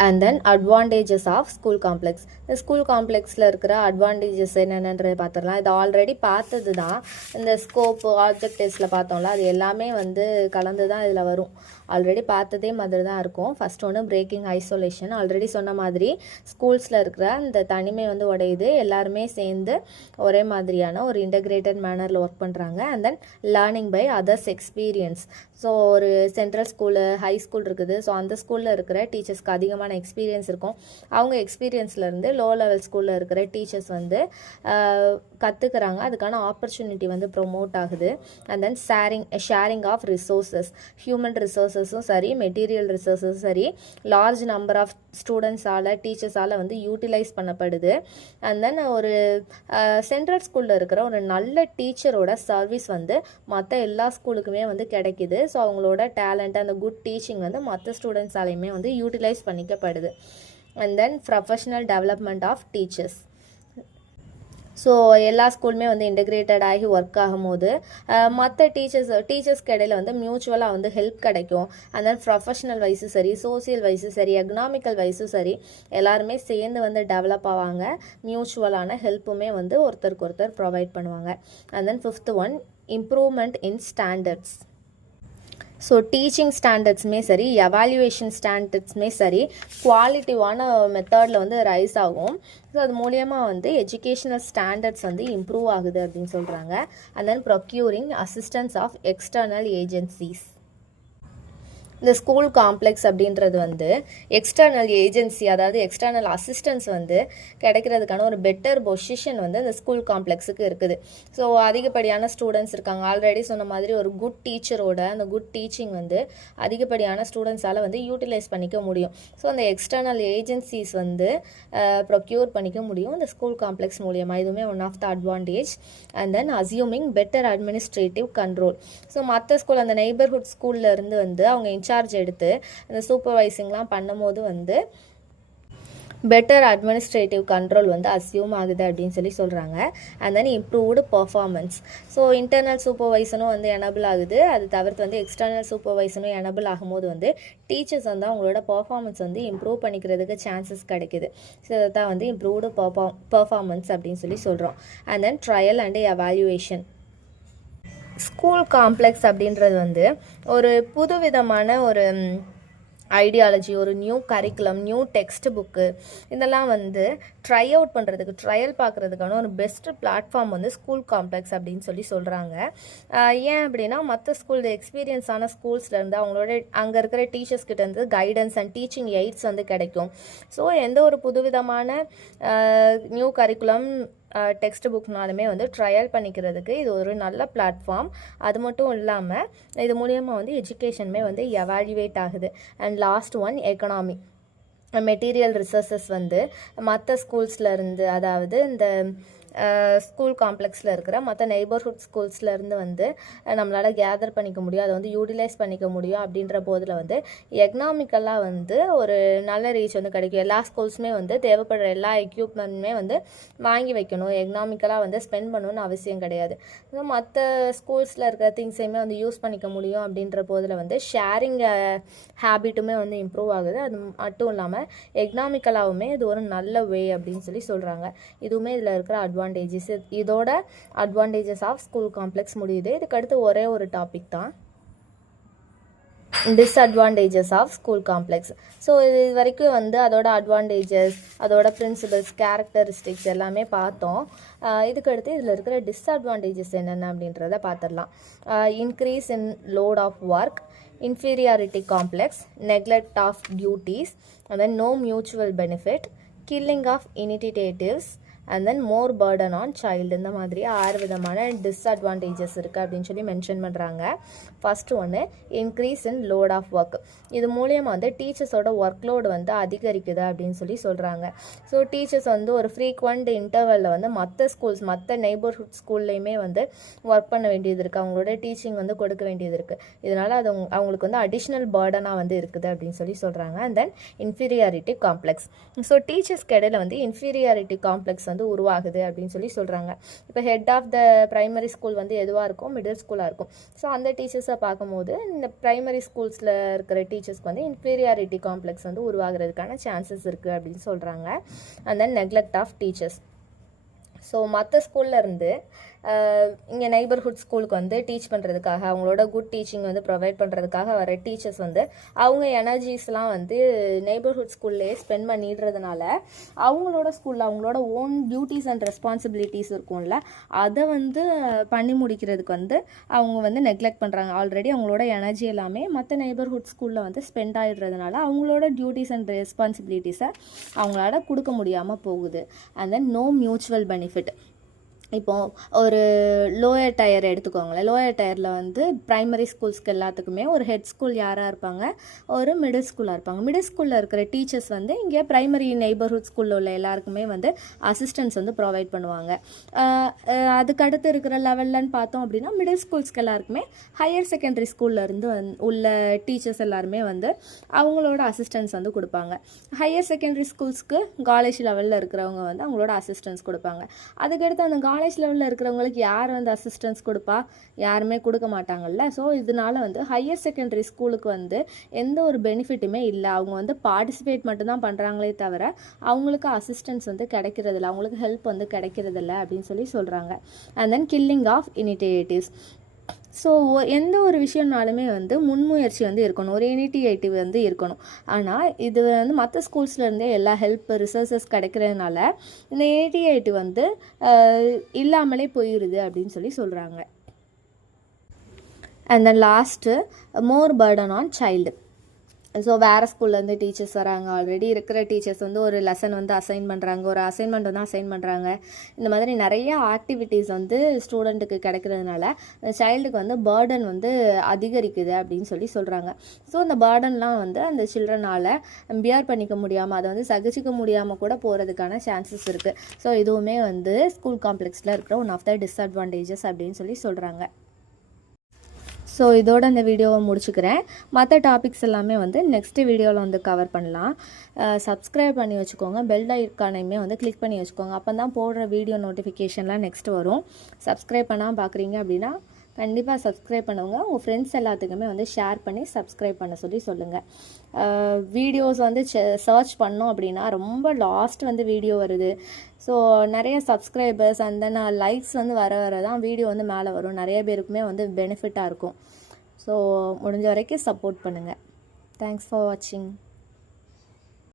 And then advantages of school complex. இந்த ஸ்கூல் காம்ப்ளெக்ஸில் இருக்கிற அட்வான்டேஜஸ் என்னென்னன்றதை பார்த்துடலாம். இது ஆல்ரெடி பார்த்தது தான். இந்த ஸ்கோப் ஆப்ஜெக்டிவ்ஸில் பார்த்தோம்ல, அது எல்லாமே வந்து கலந்து தான் இதில் வரும். ஆல்ரெடி பார்த்ததே மாதிரி தான் இருக்கும். ஃபஸ்ட் ஒன்று பிரேக்கிங் ஐசோலேஷன். ஆல்ரெடி சொன்ன மாதிரி ஸ்கூல்ஸில் இருக்கிற இந்த தனிமை வந்து உடையுது, எல்லாருமே சேர்ந்து ஒரே மாதிரியான ஒரு இன்டகிரேட்டட் மேனரில் ஒர்க் பண்ணுறாங்க. And then learning by others experience. So ஒரு சென்ட்ரல் ஸ்கூலு, ஹை ஸ்கூல் இருக்குது. ஸோ அந்த ஸ்கூலில் இருக்கிற டீச்சர்ஸ்க்கு அதிகமான எக்ஸ்பீரியன்ஸ் இருக்கும். அவங்க எக்ஸ்பீரியன்ஸ்லேருந்து லோ லெவல் ஸ்கூலில் இருக்கிற டீச்சர்ஸ் வந்து கற்றுக்குறாங்க. அதுக்கான ஆப்பர்ச்சுனிட்டி வந்து ப்ரொமோட் ஆகுது. And then sharing of resources, human ரிசோர்ஸஸும் சரி, மெட்டீரியல் ரிசோர்ஸஸும் சரி, லார்ஜ் நம்பர் ஆஃப் ஸ்டூடெண்ட்ஸால், டீச்சர்ஸால் வந்து யூட்டிலைஸ் பண்ணப்படுது. அண்ட் தென் ஒரு சென்ட்ரல் ஸ்கூலில் இருக்கிற ஒரு நல்ல டீச்சரோட சர்வீஸ் வந்து மற்ற எல்லா ஸ்கூலுக்குமே வந்து கிடைக்கிது. ஸோ அவங்களோட டேலண்ட், அந்த குட் டீச்சிங் வந்து மற்ற ஸ்டூடெண்ட்ஸாலையுமே வந்து யூட்டிலைஸ் பண்ணிக்கப்படுது. And then professional development of teachers. So எல்லா ஸ்கூலுமே வந்து இன்டகிரேட்டட் ஆகி ஒர்க் ஆகும்போது மற்ற டீச்சர்ஸ்க்கு இடையில வந்து மியூச்சுவலாக வந்து ஹெல்ப் கிடைக்கும். அண்ட் தென் ப்ரொஃபஷனல் வைஸும் சரி, சோசியல் வைஸும் சரி, எக்கனாமிக்கல் வைஸும் சரி, எல்லாருமே சேர்ந்து வந்து டெவலப் ஆவாங்க. மியூச்சுவலான ஹெல்ப்புமே வந்து ஒருத்தருக்கு ஒருத்தர் ப்ரொவைட் பண்ணுவாங்க. And then 5th one, improvement in standards. So teaching ஸ்டாண்டர்ட்ஸுமே சரி, எவாலுவேஷன் ஸ்டாண்டர்ட்ஸுமே சரி, குவாலிட்டிவான மெத்தடில் வந்து ரைஸ் ஆகும். ஸோ அது மூலியமாக வந்து எஜுகேஷனல் ஸ்டாண்டர்ட்ஸ் வந்து இம்ப்ரூவ் ஆகுது அப்படின்னு சொல்கிறாங்க. And then procuring assistance of external agencies. இந்த ஸ்கூல் காம்ப்ளெக்ஸ் அப்படின்றது வந்து எக்ஸ்டர்னல் ஏஜென்சி, அதாவது எக்ஸ்டர்னல் அசிஸ்டன்ஸ் வந்து கிடைக்கிறதுக்கான ஒரு பெட்டர் பொசிஷன் வந்து இந்த ஸ்கூல் காம்ப்ளெக்ஸுக்கு இருக்குது. ஸோ அதிகப்படியான ஸ்டூடெண்ட்ஸ் இருக்காங்க. ஆல்ரெடி சொன்ன மாதிரி ஒரு குட் டீச்சரோட அந்த குட் டீச்சிங் வந்து அதிகப்படியான ஸ்டூடெண்ட்ஸால் வந்து யூட்டிலைஸ் பண்ணிக்க முடியும். ஸோ அந்த எக்ஸ்டர்னல் ஏஜென்சிஸ் வந்து ப்ரொக்யூர் பண்ணிக்க முடியும் இந்த ஸ்கூல் காம்ப்ளெக்ஸ் மூலியமாக. இதுவுமே one of the advantage. And then assuming better administrative control. So மற்ற ஸ்கூல், அந்த நெய்பர்ஹுட் ஸ்கூலில் இருந்து வந்து அவங்க இன்சார்ஜ் எடுத்து அந்த சூப்பர்வைசிங்லாம் பண்ணும்போது வந்து பெட்டர் அட்மினிஸ்ட்ரேட்டிவ் கண்ட்ரோல் வந்து அசியூம் ஆகுது அப்படின்னு சொல்லி சொல்கிறாங்க. And then improved performance. So internal சூப்பர்வைசனும் வந்து எனபிள் ஆகுது. அது தவிர்த்து வந்து எக்ஸ்டர்னல் சூப்பர்வைசனும் எனபிள் ஆகும்போது வந்து டீச்சர்ஸ் வந்து அவங்களோட பர்ஃபார்மன்ஸ் வந்து இம்ப்ரூவ் பண்ணிக்கிறதுக்கு சான்சஸ் கிடைக்குது. ஸோ இதை தான் வந்து இம்ப்ரூவ்டு பர்ஃபார்மன்ஸ் அப்படின்னு சொல்லி சொல்கிறோம். And then trial and evaluation. School complex அப்படின்றது வந்து ஒரு புதுவிதமான ஒரு ஐடியாலஜி, ஒரு new curriculum, new text book, இதெல்லாம் வந்து ட்ரையல் பார்க்குறதுக்கான ஒரு பெஸ்ட் பிளாட்ஃபார்ம் வந்து ஸ்கூல் காம்ப்ளெக்ஸ் அப்படின்னு சொல்லி சொல்கிறாங்க. ஏன் அப்படின்னா மற்ற ஸ்கூல் எக்ஸ்பீரியன்ஸான ஸ்கூல்ஸ்லேருந்து அவங்களோட அங்கே இருக்கிற டீச்சர்ஸ்கிட்டேருந்து கைடன்ஸ் அண்ட் டீச்சிங் எய்ட்ஸ் வந்து கிடைக்கும். ஸோ எந்த ஒரு புதுவிதமான நியூ கரிக்குலம் டெக்ஸ்ட் புக்னாலுமே வந்து ட்ரையல் பண்ணிக்கிறதுக்கு இது ஒரு நல்ல பிளாட்ஃபார்ம். அது மட்டும் இல்லாமல் இது மூலியமாக வந்து எஜுகேஷனுமே வந்து எவாலுவேட் ஆகுது. And last one, economy. Material resources வந்து மற்ற ஸ்கூல்ஸில் இருந்து, அதாவது இந்த ஸ்கூல் காம்ப்ளெக்ஸில் இருக்கிற மற்ற நெய்பர்ஹுட் ஸ்கூல்ஸ்லேருந்து வந்து நம்மளால் கேதர் பண்ணிக்க முடியும், அதை வந்து யூட்டிலைஸ் பண்ணிக்க முடியும். அப்படின்ற போதில் வந்து எக்கனாமிக்கலாக வந்து ஒரு நல்ல ரீச் வந்து கிடைக்கும். எல்லா ஸ்கூல்ஸுமே வந்து தேவைப்படுற எல்லா எக்யூப்மெண்ட்டுமே வந்து வாங்கி வைக்கணும், எக்கனாமிக்கலாக வந்து ஸ்பெண்ட் பண்ணணும்னு அவசியம் கிடையாது. மற்ற ஸ்கூல்ஸில் இருக்கிற திங்ஸையுமே வந்து யூஸ் பண்ணிக்க முடியும். அப்படின்ற போதில் வந்து ஷேரிங் ஹேபிட்டுமே வந்து இம்ப்ரூவ் ஆகுது. அது மட்டும் இல்லாமல் எக்கனாமிக்கலாகவுமே இது ஒரு நல்ல வே அப்படின்னு சொல்கிறாங்க. இதுவுமே இதில் இருக்கிற அட்வான்டேஜஸ். இதோட அட்வான்டேஜஸ் ஆஃப் ஸ்கூல் காம்ப்ளெக்ஸ் முடியுது. இதுக்கு அடுத்து ஒரே ஒரு டாபிக் தான் disadvantages of school complex. So இது வரைக்கும் வந்து அதோட அட்வான்டேஜஸ், அதோட பிரின்சிபல்ஸ், கேரக்டரிஸ்டிக்ஸ் எல்லாமே பார்த்தோம். இதுக்கு அடுத்து இதில் இருக்கிற டிஸ்அட்வான்டேஜஸ் என்னென்ன அப்படின்றத பார்த்துடலாம். Increase in load of work, inferiority complex, neglect of duties, and then no mutual benefit, killing of initiatives, and then more burden on child. இந்த மாதிரி 6 விதமான டிஸ்அட்வான்டேஜஸ் இருக்குது அப்படின்னு சொல்லி மென்ஷன் பண்ணுறாங்க. ஃபஸ்ட்டு ஒன்று increase in load of work. இது மூலியமாக வந்து டீச்சர்ஸோட ஒர்க் லோடு வந்து அதிகரிக்குது அப்படின்னு சொல்கிறாங்க. ஸோ டீச்சர்ஸ் வந்து ஒரு ஃப்ரீக்வெண்ட் இன்டர்வலில் வந்து மற்ற நெய்பர்ஹுட் ஸ்கூல்லையுமே வந்து ஒர்க் பண்ண வேண்டியது இருக்குது, அவங்களோட டீச்சிங் வந்து கொடுக்க வேண்டியது இருக்குது. இதனால் அது அவங்களுக்கு வந்து அடிஷ்னல் பர்டனாக வந்து இருக்குது அப்படின்னு சொல்கிறாங்க. And then inferiority complex. So டீச்சர்ஸ்க்கு இடையில வந்து இன்ஃபீரியாரிட்டி காம்ப்ளெக்ஸ் வந்து உருவாகுது அப்படின்னு சொல்கிறாங்க. இப்போ head of the primary school வந்து எதுவாக இருக்கும், மிடில் ஸ்கூலாக இருக்கும். ஸோ அந்த டீச்சர்ஸை பார்க்கும்போது இந்த ப்ரைமரி ஸ்கூல்ஸில் இருக்கிற டீச்சர்ஸ்க்கு வந்து இன்ஃபீரியாரிட்டி காம்ப்ளெக்ஸ் வந்து உருவாகிறதுக்கான சான்சஸ் இருக்குது அப்படின்னு சொல்கிறாங்க. And then neglect of teachers. So மற்ற ஸ்கூல்லேருந்து இங்கே நெய்பர்ஹுட் ஸ்கூலுக்கு வந்து டீச் பண்ணுறதுக்காக, அவங்களோட குட் டீச்சிங் வந்து ப்ரொவைட் பண்ணுறதுக்காக வர டீச்சர்ஸ் வந்து அவங்க எனர்ஜிஸ்லாம் வந்து நெய்பர்ஹுட் ஸ்கூல்லே ஸ்பெண்ட் பண்ணிடுறதுனால அவங்களோட ஸ்கூலில் அவங்களோட ஓன் டியூட்டிஸ் அண்ட் ரெஸ்பான்சிபிலிட்டிஸ் இருக்கும்ல, அதை வந்து பண்ணி முடிக்கிறதுக்கு வந்து அவங்க வந்து நெக்லெக்ட் பண்ணுறாங்க. ஆல்ரெடி அவங்களோட எனர்ஜி எல்லாமே மற்ற நெய்பர்ஹுட் ஸ்கூலில் வந்து ஸ்பெண்ட் ஆகிடுறதுனால அவங்களோட டியூட்டிஸ் அண்ட் ரெஸ்பான்சிபிலிட்டிஸை அவங்களால கொடுக்க முடியாமல் போகுது. And then no mutual benefit. இப்போது ஒரு லோயர் டயர் எடுத்துக்கோங்களேன். லோயர் டயரில் வந்து ப்ரைமரி ஸ்கூல்ஸ்க்கு எல்லாத்துக்குமே ஒரு ஹெட் ஸ்கூல் யாராக இருப்பாங்க, ஒரு மிடில் ஸ்கூலாக இருப்பாங்க. மிடில் ஸ்கூலில் இருக்கிற டீச்சர்ஸ் வந்து இங்கே ப்ரைமரி நெய்பர்ஹுட் ஸ்கூலில் உள்ள எல்லாருக்குமே வந்து அசிஸ்டன்ஸ் வந்து ப்ரொவைட் பண்ணுவாங்க. அதுக்கடுத்து இருக்கிற லெவல்லன்னு பார்த்தோம் அப்படின்னா மிடில் ஸ்கூல்ஸ்க்கு எல்லாருக்குமே ஹையர் செகண்டரி ஸ்கூல்லேருந்து உள்ள டீச்சர்ஸ் எல்லாருமே வந்து அவங்களோட அசிஸ்டன்ஸ் வந்து கொடுப்பாங்க. ஹையர் செகண்டரி ஸ்கூல்ஸ்க்கு காலேஜ் லெவலில் இருக்கிறவங்க வந்து அவங்களோட அசிஸ்டன்ஸ் கொடுப்பாங்க. அதுக்கடுத்து அந்த காலேஜ் லெவலில் இருக்கிறவங்களுக்கு யார் வந்து அசிஸ்டன்ஸ் கொடுப்பா, யாருமே கொடுக்க மாட்டாங்கல்ல. ஸோ இதனால வந்து ஹையர் செகண்டரி ஸ்கூலுக்கு வந்து எந்த ஒரு பெனிஃபிட்டுமே இல்லை. அவங்க வந்து பார்ட்டிசிபேட் மட்டும்தான் பண்ணுறாங்களே தவிர அவங்களுக்கு அசிஸ்டன்ஸ் வந்து கிடைக்கிறதில்ல, அவங்களுக்கு ஹெல்ப் வந்து கிடைக்கிறதில்ல அப்படின்னு சொல்கிறாங்க. And then killing of initiatives. So எந்த ஒரு விஷயம்னாலுமே வந்து முன்முயற்சி வந்து இருக்கணும், ஒரு இனிஷியேட்டிவ் வந்து இருக்கணும். ஆனால் இது வந்து மற்ற ஸ்கூல்ஸ்லேருந்தே எல்லா ஹெல்ப் ரிசோர்ஸஸ் கிடைக்கிறதுனால இந்த இனிஷியேட்டிவ் வந்து இல்லாமலே போயிடுது அப்படின்னு சொல்கிறாங்க. And then last more burden on child. So வேறு ஸ்கூல்லேருந்து டீச்சர்ஸ் வராங்க, ஆல்ரெடி இருக்கிற டீச்சர்ஸ் வந்து ஒரு லெசன் வந்து அசைன் பண்ணுறாங்க, ஒரு அசைன்மெண்ட் வந்து அசைன் பண்ணுறாங்க. இந்த மாதிரி நிறைய ஆக்டிவிட்டீஸ் வந்து ஸ்டூடெண்ட்டுக்கு கிடைக்கிறதுனால சைல்டுக்கு வந்து பர்டன் வந்து அதிகரிக்குது அப்படின்னு சொல்கிறாங்க. ஸோ இந்த பர்டன்லாம் வந்து அந்த சில்ட்ரனால் பியர் பண்ணிக்க முடியாமல், அதை வந்து சகிச்சிக்க முடியாமல் கூட போகிறதுக்கான சான்சஸ் இருக்குது. ஸோ இதுவுமே வந்து ஸ்கூல் காம்ப்ளெக்ஸில் இருக்கிற ஒன் ஆஃப் த டிஸ்அட்வான்டேஜஸ் அப்படின்னு சொல்கிறாங்க. ஸோ இதோட இந்த வீடியோவை முடிச்சுக்கிறேன். மற்ற டாபிக்ஸ் எல்லாமே வந்து நெக்ஸ்ட் வீடியோவில் வந்து கவர் பண்ணலாம். சப்ஸ்கிரைப் பண்ணி வச்சுக்கோங்க, பெல் ஐக்கானையுமே வந்து கிளிக் பண்ணி வச்சுக்கோங்க. அப்போ தான் போடுற வீடியோ நோட்டிஃபிகேஷன்லாம் நெக்ஸ்ட் வரும். சப்ஸ்கிரைப் பண்ணால் பார்க்குறீங்க அப்படின்னா கண்டிப்பாக சப்ஸ்கிரைப் பண்ணுங்க. உங்கள் ஃப்ரெண்ட்ஸ் எல்லாத்துக்குமே வந்து ஷேர் பண்ணி சப்ஸ்கிரைப் பண்ண சொல்லுங்கள். வீடியோஸ் வந்து சர்ச் பண்ணோம் அப்படின்னா ரொம்ப லாஸ்ட் வந்து வீடியோ வருது. ஸோ நிறைய சப்ஸ்கிரைபர்ஸ் அண்ட் தென் லைக்ஸ் வந்து வர தான் வீடியோ வந்து மேலே வரும். நிறைய பேருக்குமே வந்து பெனிஃபிட்டாக இருக்கும். ஸோ முடிஞ்ச வரைக்கும் சப்போர்ட் பண்ணுங்கள். தேங்க்ஸ் ஃபார் வாட்சிங்.